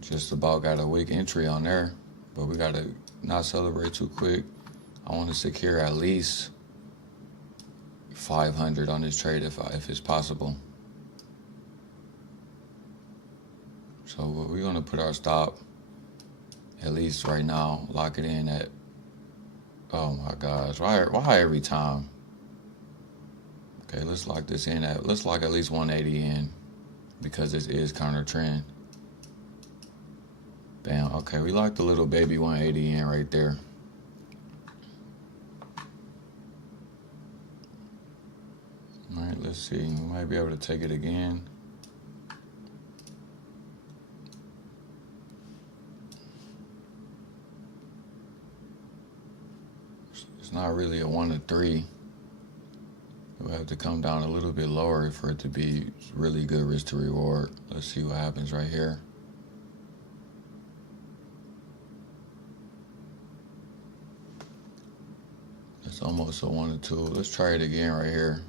Just about got a weak entry on there, but we gotta not celebrate too quick. I want to secure at least 500 on this trade if it's possible. So we're gonna put our stop at least right now. Lock it in at. Oh my gosh! Why every time? Okay, let's lock this in at. Let's lock at least 180 in, because this is counter trend. Bam. Okay, we locked the little baby 180 in right there. All right, let's see. We might be able to take it again. It's not really a 1 to 3. We'll have to come down a little bit lower for it to be really good risk to reward. Let's see what happens right here. It's almost a 1 to 2. Let's try it again right here.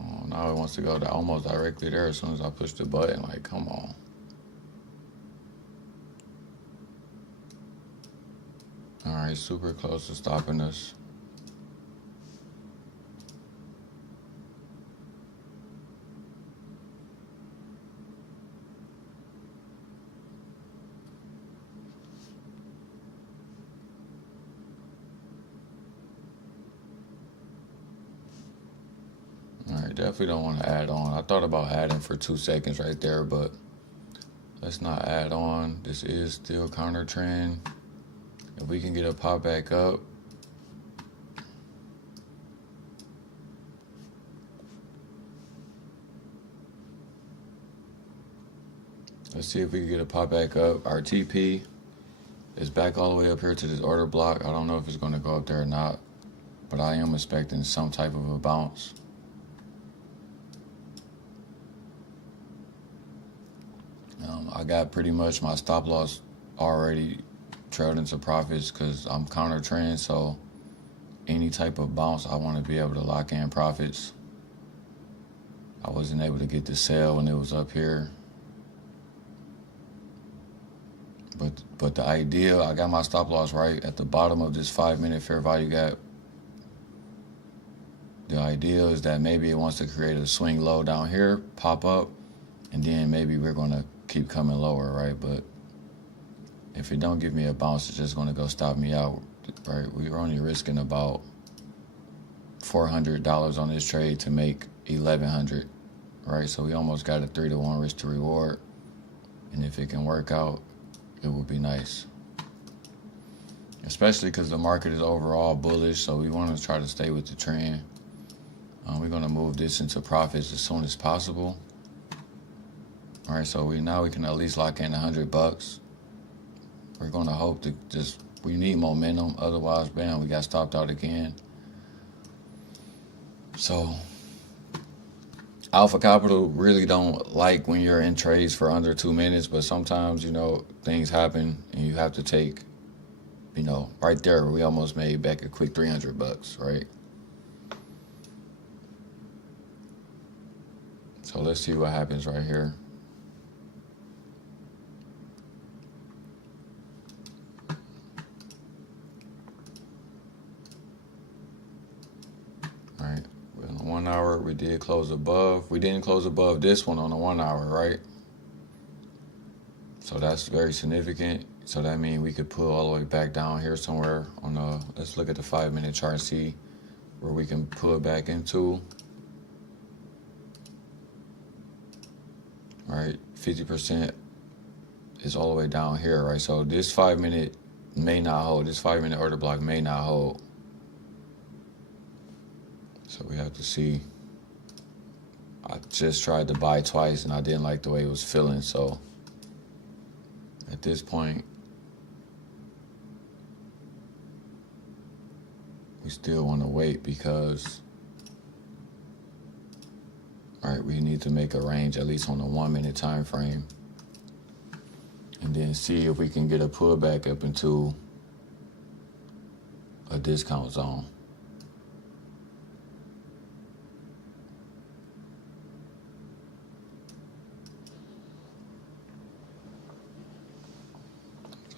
Oh, now it wants to go to almost directly there as soon as I push the button. Like, come on. All right, super close to stopping us. All right, definitely don't want to add on. I thought about adding for 2 seconds right there, but let's not add on. This is still counter trend. If we can get a pop back up, let's see if we can get a pop back up. Our TP is back all the way up here to this order block. I don't know if it's going to go up there or not, but I am expecting some type of a bounce. I got pretty much my stop loss already trailed into profits because I'm counter trend, so any type of bounce I want to be able to lock in profits. I wasn't able to get the sell when it was up here, but the idea, I got my stop loss right at the bottom of this 5-minute fair value gap. The idea is that maybe it wants to create a swing low down here, pop up, and then maybe we're going to keep coming lower, right? But if it don't give me a bounce, it's just going to go stop me out, right? We're only risking about $400 on this trade to make $1,100, right? So we almost got a 3-to-1 risk to reward. And if it can work out, it would be nice. Especially because the market is overall bullish, so we want to try to stay with the trend. We're going to move this into profits as soon as possible. All right, so now we can at least lock in $100. We're going to hope to we need momentum. Otherwise, bam, we got stopped out again. So Alpha Capital really don't like when you're in trades for under 2 minutes, but sometimes, things happen and you have to take, right there, we almost made back a quick $300, right? So let's see what happens right here. All right, on the 1 hour, we did close above. We didn't close above this one on the 1 hour, right? So that's very significant. So that means we could pull all the way back down here somewhere on the, let's look at the 5-minute chart and see where we can pull it back into. All right, 50% is all the way down here, right? So this 5-minute may not hold. This 5-minute order block may not hold. So we have to see. I just tried to buy twice and I didn't like the way it was feeling. So at this point, still want to wait because, all right, we need to make a range at least on the 1 minute time frame, and then see if we can get a pullback up into a discount zone.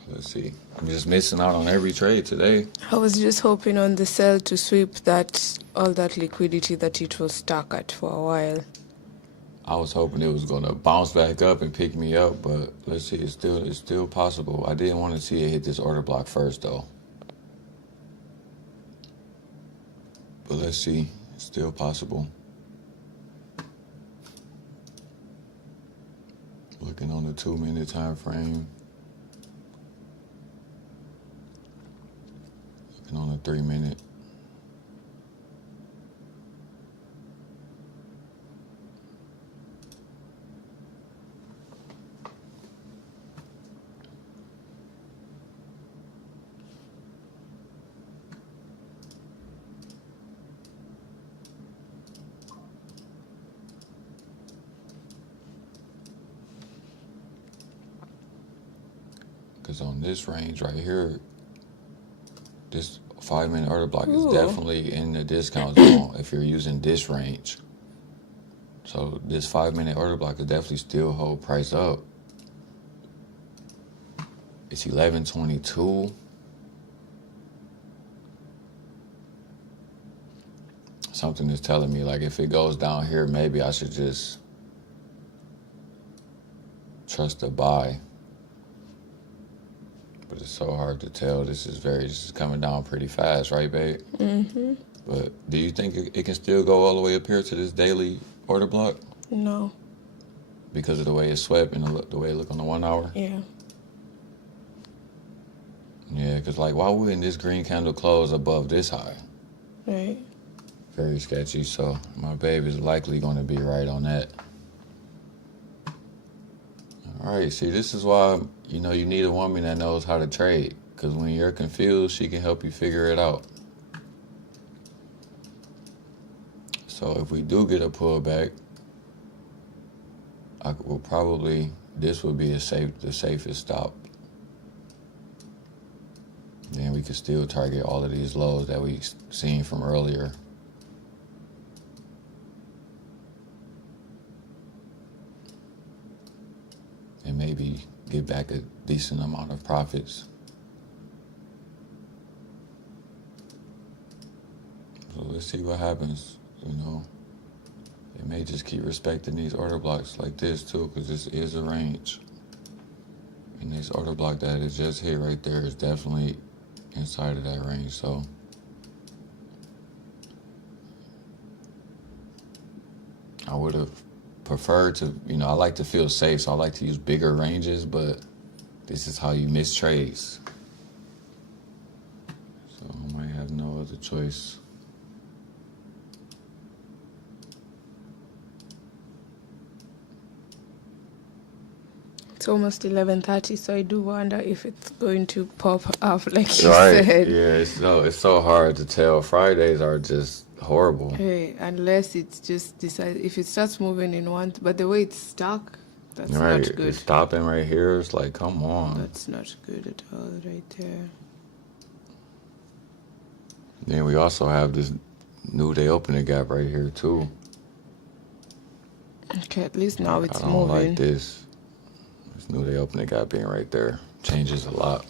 Let's see. I'm just missing out on every trade today. I was just hoping on the sell to sweep all that liquidity that it was stuck at for a while. I was hoping it was gonna bounce back up and pick me up, but let's see. It's still possible. I didn't want to see it hit this order block first though. But let's see. It's still possible. Looking on the 2 minute time frame. On a 3 minute. Because on this range right here, this 5 minute order block is definitely in the discount zone if you're using this range. So this 5 minute order block is definitely still hold price up. It's 11.22. Something is telling me like if it goes down here, maybe I should just trust the buy. But it's so hard to tell. This is coming down pretty fast, right, babe? Mm-hmm. But do you think it can still go all the way up here to this daily order block? No. Because of the way it swept and the way it look on the 1 hour? Yeah. Yeah, because like, why wouldn't this green candle close above this high? Right. Very sketchy. So my babe is likely going to be right on that. All right, see, this is why, you need a woman that knows how to trade. Because when you're confused, she can help you figure it out. So if we do get a pullback, this would be the safest stop. Then we could still target all of these lows that we seen from earlier. And maybe get back a decent amount of profits. So let's see what happens, It may just keep respecting these order blocks like this too, because this is a range. And this order block that is just hit right there is definitely inside of that range, so. I would have preferred to, I like to feel safe, so I like to use bigger ranges, but this is how you miss trades. So I might have no other choice. It's almost 11:30, so I do wonder if it's going to pop up like you said. Yeah, it's so hard to tell. Fridays are just horrible. Hey, unless it's just if it starts moving in one, but the way it's stuck, that's right, not good. It's stopping right here. It's like, come on. That's not good at all right there. Then we also have this new day opening gap right here too. Okay, at least now it's moving. I don't moving. like this. This new day opening gap being right there changes a lot.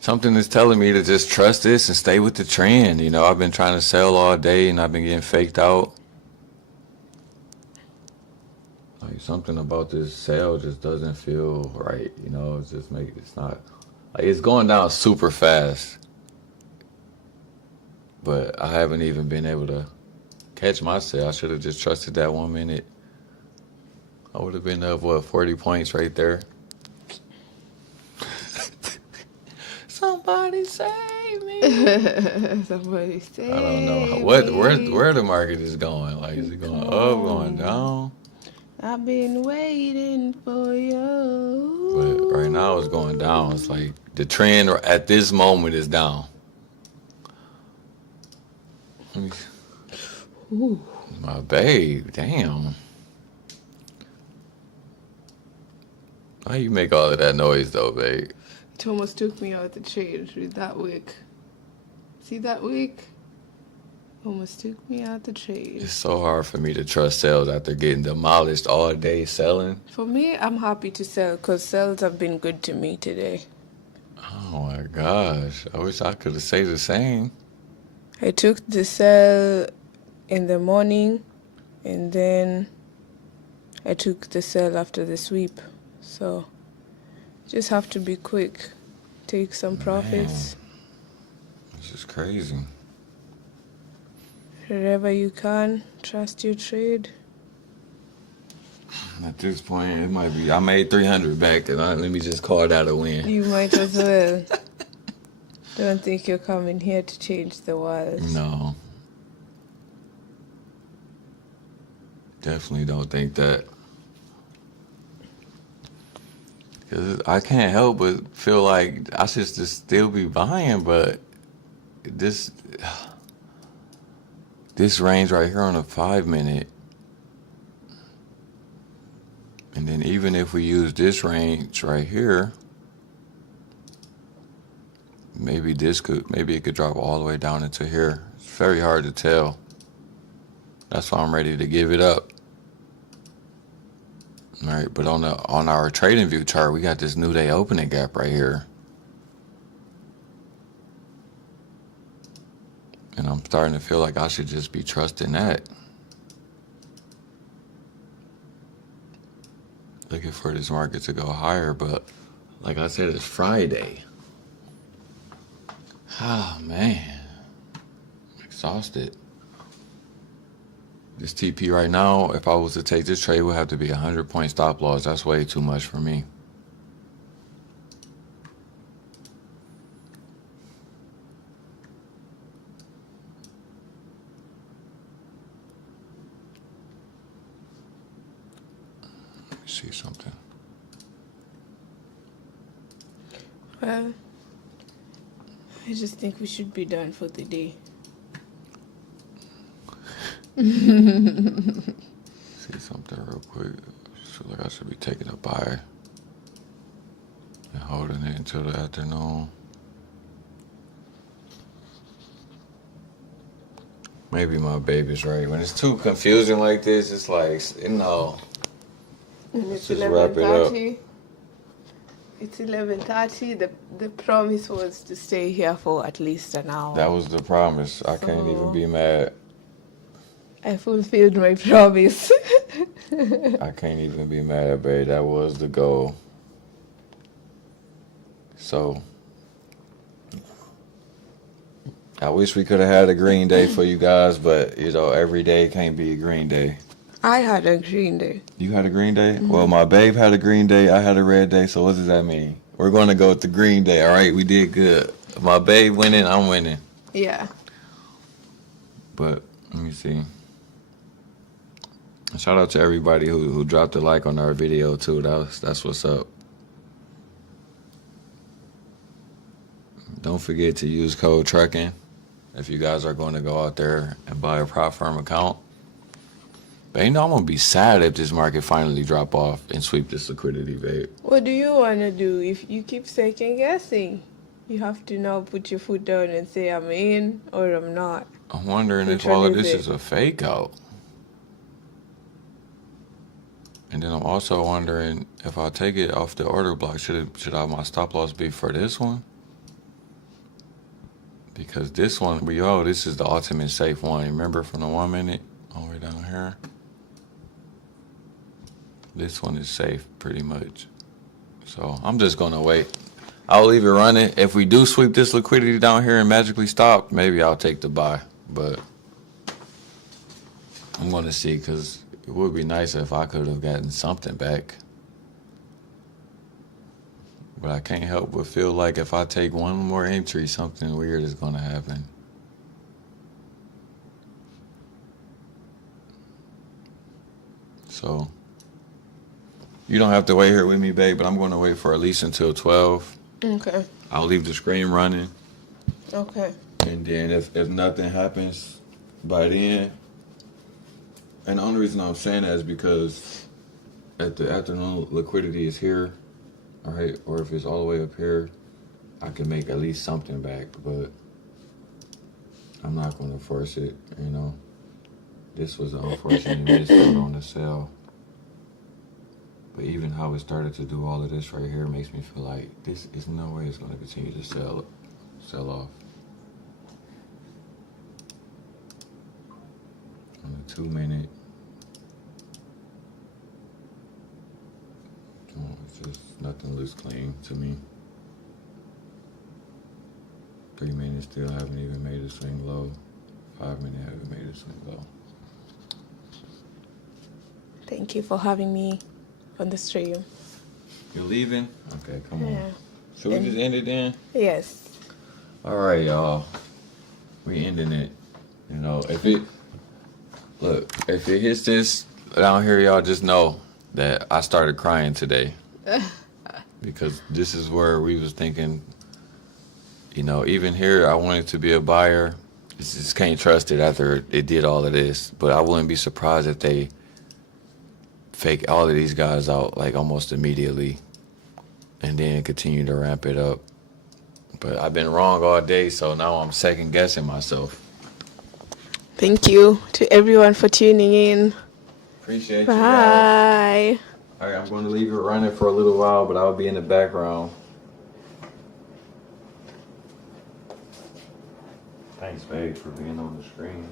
Something is telling me to just trust this and stay with the trend. I've been trying to sell all day and I've been getting faked out. Like something about this sale just doesn't feel right. It's not like it's going down super fast. But I haven't even been able to catch my sale. I should have just trusted that 1 minute. I would have been up, 40 points right there. Somebody save me. Somebody save me. I don't know where the market is going. Like, is it going up, going down? I've been waiting for you. But right Right now it's going down. It's like the trend at this moment is down. Ooh. My babe, damn. Why you make all of that noise though, babe? It almost took me out the trade with that wick. See that wick? Almost took me out the trade. It's so hard for me to trust sales after getting demolished all day selling. For me, I'm happy to sell because sales have been good to me today. Oh my gosh. I wish I could have said the same. I took the sell in the morning and then I took the sell after the sweep. So just have to be quick. Take some profits. This is crazy. Wherever you can, trust your trade. At this point, it might be. I made 300 back, and let me just call that a win. You might as well. Don't think you're coming here to change the world. No. Definitely don't think that. Because I can't help but feel like I should just still be buying, but this range right here on a 5-minute, and then even if we use this range right here, maybe it could drop all the way down into here. It's very hard to tell. That's why I'm ready to give it up. All right, but on our trading view chart, we got this new day opening gap right here. And I'm starting to feel like I should just be trusting that. Looking for this market to go higher, but like I said, it's Friday. Ah, man. I'm exhausted. This TP right now, if I was to take this trade, would have to be 100-point stop loss. That's way too much for me. Let me see something. Well, I just think we should be done for the day. See something real quick. I feel like I should be taking a buy and holding it until the afternoon. Maybe my baby's right. When it's too confusing like this, it's like, And it's just wrap it up. 11:30. It's 11:30. The promise was to stay here for at least an hour. That was the promise. I can't even be mad. I fulfilled my promise. I can't even be mad, babe. That was the goal. So, I wish we could have had a green day for you guys, but, every day can't be a green day. I had a green day. You had a green day? Mm-hmm. Well, my babe had a green day. I had a red day. So what does that mean? We're going to go with the green day. All right, we did good. My babe winning, I'm winning. Yeah. But let me see. Shout out to everybody who dropped a like on our video too. That's what's up. Don't forget to use code KRACKEN if you guys are going to go out there and buy a prop firm account. But I'm gonna be sad if this market finally drop off and sweep this liquidity, babe. What do you want to do? If you keep second guessing, you have to now put your foot down and say I'm in or I'm not. I'm wondering if all of this is a fake out. And then I'm also wondering if I take it off the order block, should my stop loss be for this one? Because this one, this is the ultimate safe one. Remember from the 1 minute all the way down here? This one is safe pretty much. So I'm just gonna wait. I'll leave it running. If we do sweep this liquidity down here and magically stop, maybe I'll take the buy. But I'm gonna see, because it would be nice if I could have gotten something back. But I can't help but feel like if I take one more entry, something weird is gonna happen. So You don't have to wait here with me, babe, but I'm going to wait for at least until 12. Okay. I'll leave the screen running. Okay. And then if nothing happens by then, and the only reason I'm saying that is because at the afternoon liquidity is here, all right? Or if it's all the way up here, I can make at least something back, but I'm not going to force it, you know? This was an unfortunate miss on the sell. But even how it started to do all of this right here makes me feel like this is no way it's going to continue to sell off. On the 2 minute. It's just nothing looks clean to me. 3 minutes still haven't even made a swing low. 5 minutes haven't made a swing low. Thank you for having me on the stream. You're leaving? Okay, come on. Yeah. Should we just end it then? Yes. All right, y'all. We ending it. You know, if it hits this down here, y'all just know that I started crying today. Because this is where we was thinking, you know, even here, I wanted to be a buyer. Just can't trust it after it did all of this. But I wouldn't be surprised if they fake all of these guys out like almost immediately and then continue to ramp it up. But I've been wrong all day, so now I'm second guessing myself. Thank you to everyone for tuning in. Appreciate you. Bye. All right, I'm going to leave it running for a little while, but I'll be in the background. Thanks, babe, for being on the screen.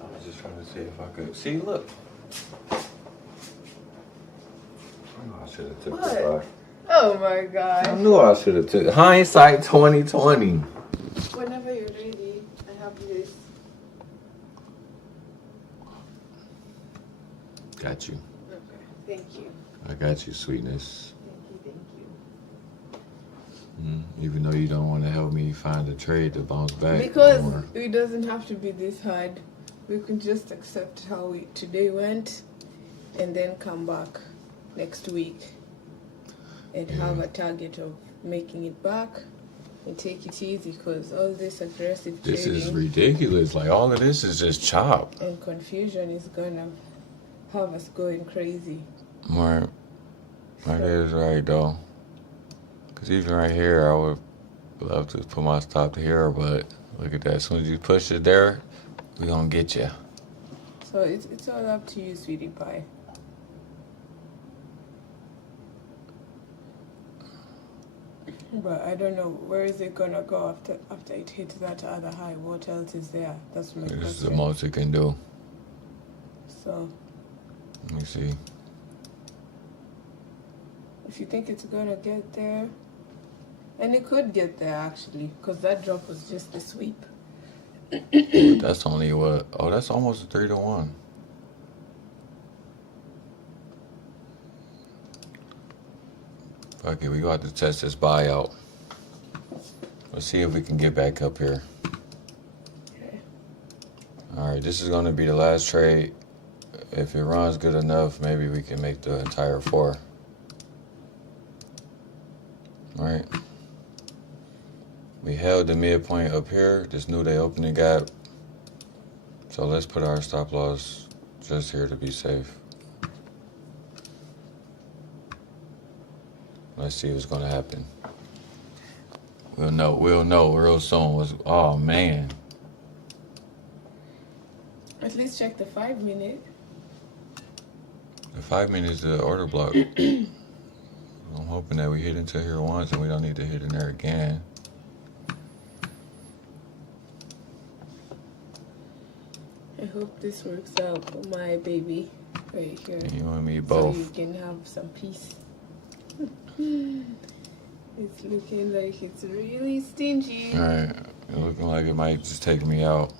I was just trying to see if I could. See, look. I knew I should have took this back. Oh my god. I knew I should have took hindsight 2020. Whenever you're ready, I have this. Got you. Okay. Thank you. I got you, sweetness. Thank you. Even though you don't want to help me find a trade to bounce back. Because it doesn't have to be this hard. We can just accept how today went and then come back next week and have a target of making it back and take it easy, because all this aggressive This trading is ridiculous. Like, all of this is just chop. and confusion is gonna have us going crazy. Right. That is right, though. Because even right here, I would love to put my stop here, but look at that. As soon as you push it there, we're going to get you. So it's all up to you, sweetie pie. But I don't know, where is it gonna go after it hits that other high? What else is there? That's my This is the question. most it can do. So Let me see. if you think it's gonna get there, and it could get there actually, because that drop was just a sweep. But that's only what? Oh, that's almost a 3-to-1. Fuck it, we got to test this buyout. Let's see if we can get back up here. Okay. All right, this is going to be the last trade. If it runs good enough, maybe we can make the entire 4. All right. We held the midpoint up here. Just knew they opened the gap. So let's put our stop loss just here to be safe. Let's see what's gonna happen. We'll know real soon. Oh man. At least check the 5 minute. The 5 minutes is the order block. I'm hoping that we hit into here once and we don't need to hit in there again. I hope this works out for my baby right here. You and me both. So you can have some peace. It's looking like it's really stingy. All right. looking like it might just take me out.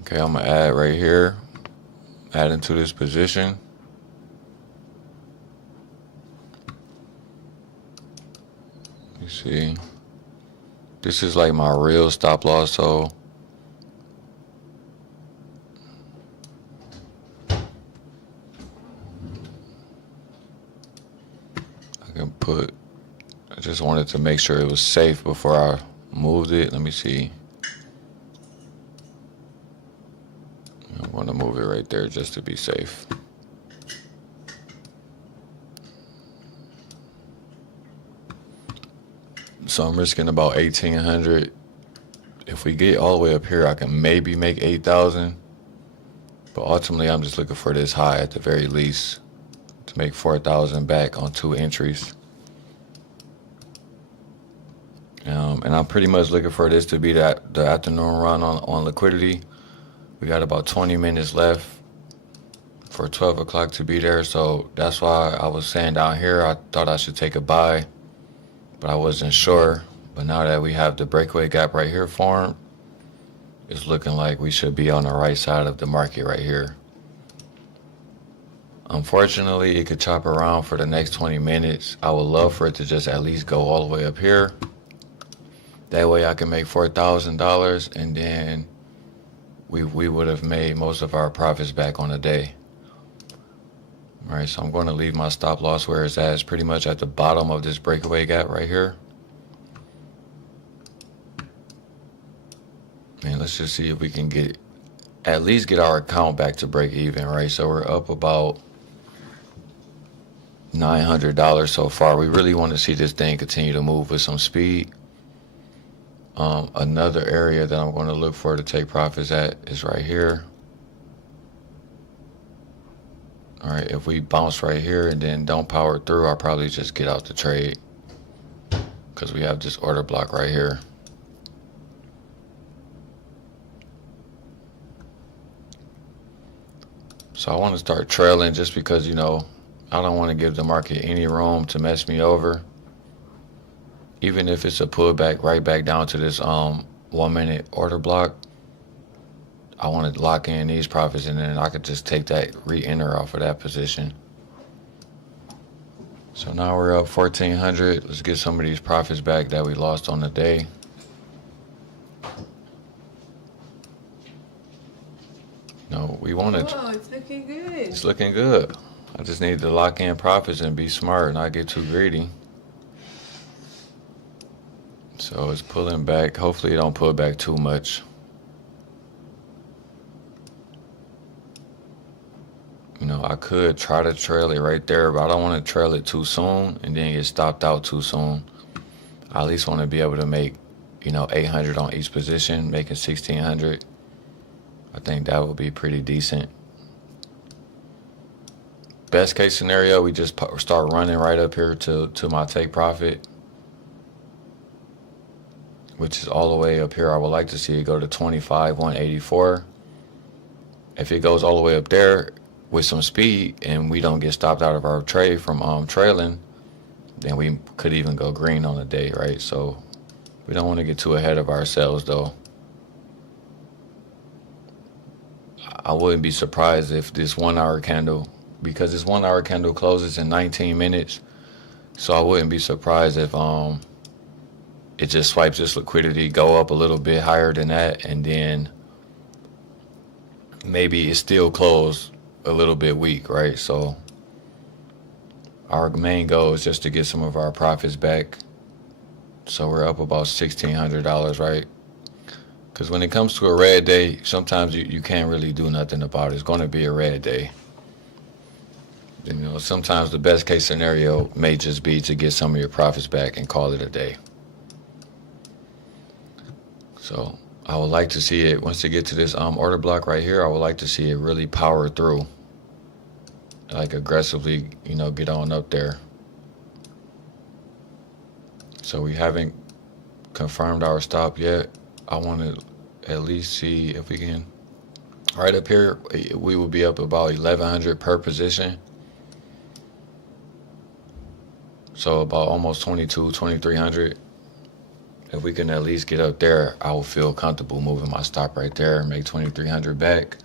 Okay, I'm gonna add right here, add into this position. You see, this is like my real stop loss, so I can put, I just wanted to make sure it was safe before I moved it. Let me see. I'm gonna move it right there just to be safe. So I'm risking about 1,800. If we get all the way up here, I can maybe make 8,000. But ultimately, I'm just looking for this high at the very least to make 4,000 back on 2 entries. And I'm pretty much looking for this to be the afternoon run on liquidity. We got about 20 minutes left for 12 o'clock to be there. So that's why I was saying down here, I thought I should take a buy, but I wasn't sure. But now that we have the breakaway gap right here formed, it's looking like we should be on the right side of the market right here. Unfortunately, it could chop around for the next 20 minutes. I would love for it to just at least go all the way up here. That way I can make $4,000, and then we would have made most of our profits back on the day. All right, so I'm going to leave my stop loss where it's at. It's pretty much at the bottom of this breakaway gap right here. And let's just see if we can at least get our account back to break even, right? So we're up about $900 so far. We really want to see this thing continue to move with some speed. Another area that I'm going to look for to take profits at is right here. All right, if we bounce right here and then don't power through, I'll probably just get out the trade because we have this order block right here. So I want to start trailing just because, you know, I don't want to give the market any room to mess me over. Even if it's a pullback right back down to this 1 minute order block, I want to lock in these profits and then I could just take that re-enter off of that position. So now we're up 1,400. Let's get some of these profits back that we lost on the day. No, we wanted. Oh, it's looking good. It's looking good. I just need to lock in profits and be smart and not get too greedy. So it's pulling back. Hopefully it don't pull back too much. You know, I could try to trail it right there, but I don't want to trail it too soon and then get stopped out too soon. I at least want to be able to make, you know, 800 on each position, making 1,600. I think that would be pretty decent. Best case scenario, we just start running right up here to my take profit, which is all the way up here. I would like to see it go to 25,184. If it goes all the way up there with some speed and we don't get stopped out of our trade from trailing, then we could even go green on the day, right? So we don't want to get too ahead of ourselves, though. I wouldn't be surprised if this 1 hour candle, because this 1 hour candle closes in 19 minutes, so I wouldn't be surprised if it just swipes this liquidity, go up a little bit higher than that, and then maybe it still closed a little bit weak, right? So our main goal is just to get some of our profits back. So we're up about $1,600, right? Because when it comes to a red day, sometimes you can't really do nothing about it. It's going to be a red day. You know, sometimes the best case scenario may just be to get some of your profits back and call it a day. So I would like to see it, once you get to this order block right here, I would like to see it really power through. Like aggressively, you know, get on up there. So we haven't confirmed our stop yet. I want to at least see if we can, right up here, we will be up about 1,100 per position. So about almost 2,300. If we can at least get up there, I will feel comfortable moving my stop right there and make 2,300 back.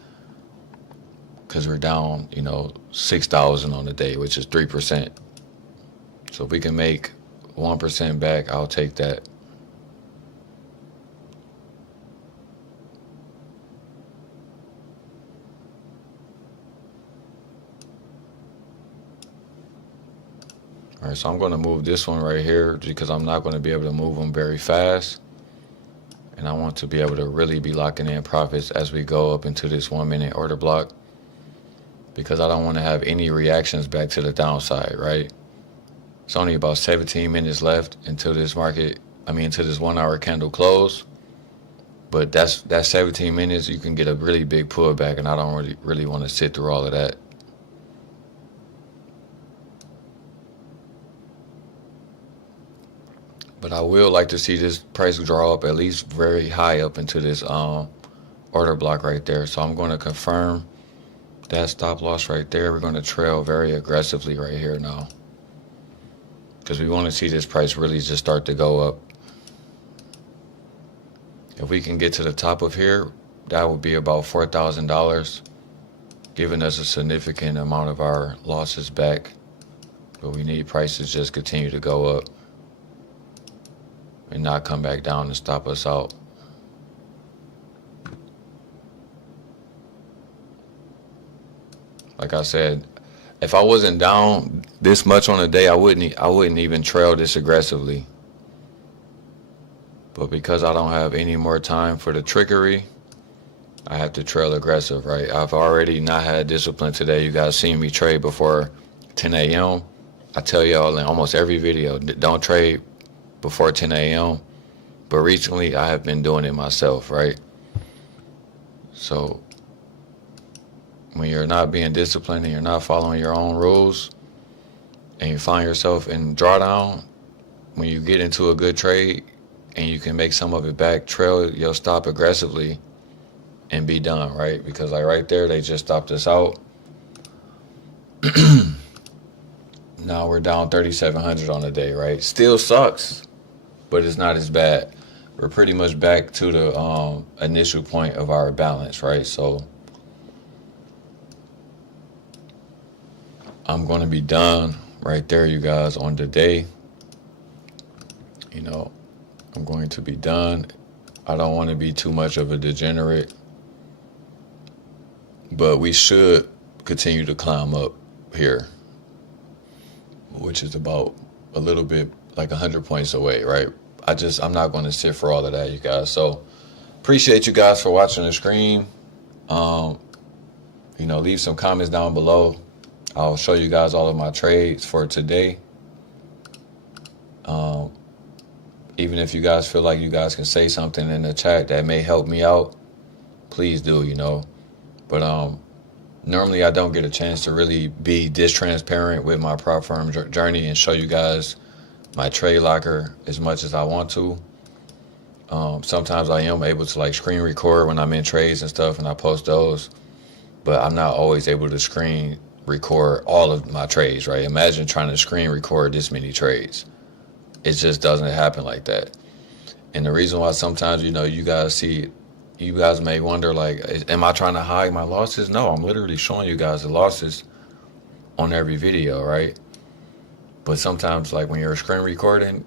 Because we're down, you know, 6,000 on the day, which is 3%. So if we can make 1% back, I'll take that. All right, so I'm going to move this one right here because I'm not going to be able to move them very fast. And I want to be able to really be locking in profits as we go up into this 1 minute order block, because I don't want to have any reactions back to the downside, right? It's only about 17 minutes left until this until this 1 hour candle close. But that's 17 minutes, you can get a really big pullback, and I don't really want to sit through all of that. But I will like to see this price draw up at least very high up into this order block right there. So I'm going to confirm that stop loss right there. We're going to trail very aggressively right here now, because we want to see this price really just start to go up. If we can get to the top of here, that would be about $4,000, giving us a significant amount of our losses back. But we need prices just continue to go up and not come back down and stop us out. Like I said, if I wasn't down this much on a day, I wouldn't even trail this aggressively. But because I don't have any more time for the trickery, I have to trail aggressive, right? I've already not had discipline today. You guys seen me trade before 10 a.m. I tell y'all in almost every video, don't trade before 10 a.m. But recently I have been doing it myself, right? So when you're not being disciplined and you're not following your own rules, and you find yourself in drawdown, when you get into a good trade and you can make some of it back, trail your stop aggressively and be done, right? Because like right there, they just stopped us out. Now we're down 3,700 on the day, right? Still sucks, but it's not as bad. We're pretty much back to the initial point of our balance, right? So I'm going to be done right there, you guys, on the day. You know, I'm going to be done. I don't want to be too much of a degenerate, but we should continue to climb up here, which is about a little bit like 100 points away, right? I'm not going to sit for all of that, you guys. So appreciate you guys for watching the stream. You know, leave some comments down below. I'll show you guys all of my trades for today. Even if you guys feel like you guys can say something in the chat that may help me out, please do, you know. But normally I don't get a chance to really be this transparent with my prop firm journey and show you guys my trade locker as much as I want to. Sometimes I am able to like screen record when I'm in trades and stuff, and I post those, but I'm not always able to screen record all of my trades, right? Imagine trying to screen record this many trades. It just doesn't happen like that. And the reason why sometimes, you guys may wonder, like, am I trying to hide my losses? No, I'm literally showing you guys the losses on every video, right? But sometimes, like, when you're screen recording,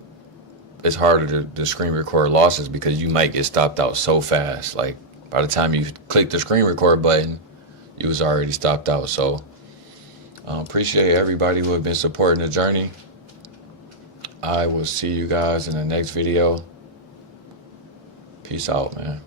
it's harder to screen record losses because you might get stopped out so fast. Like, by the time you click the screen record button, you was already stopped out. So appreciate everybody who have been supporting the journey. I will see you guys in the next video. Peace out, man.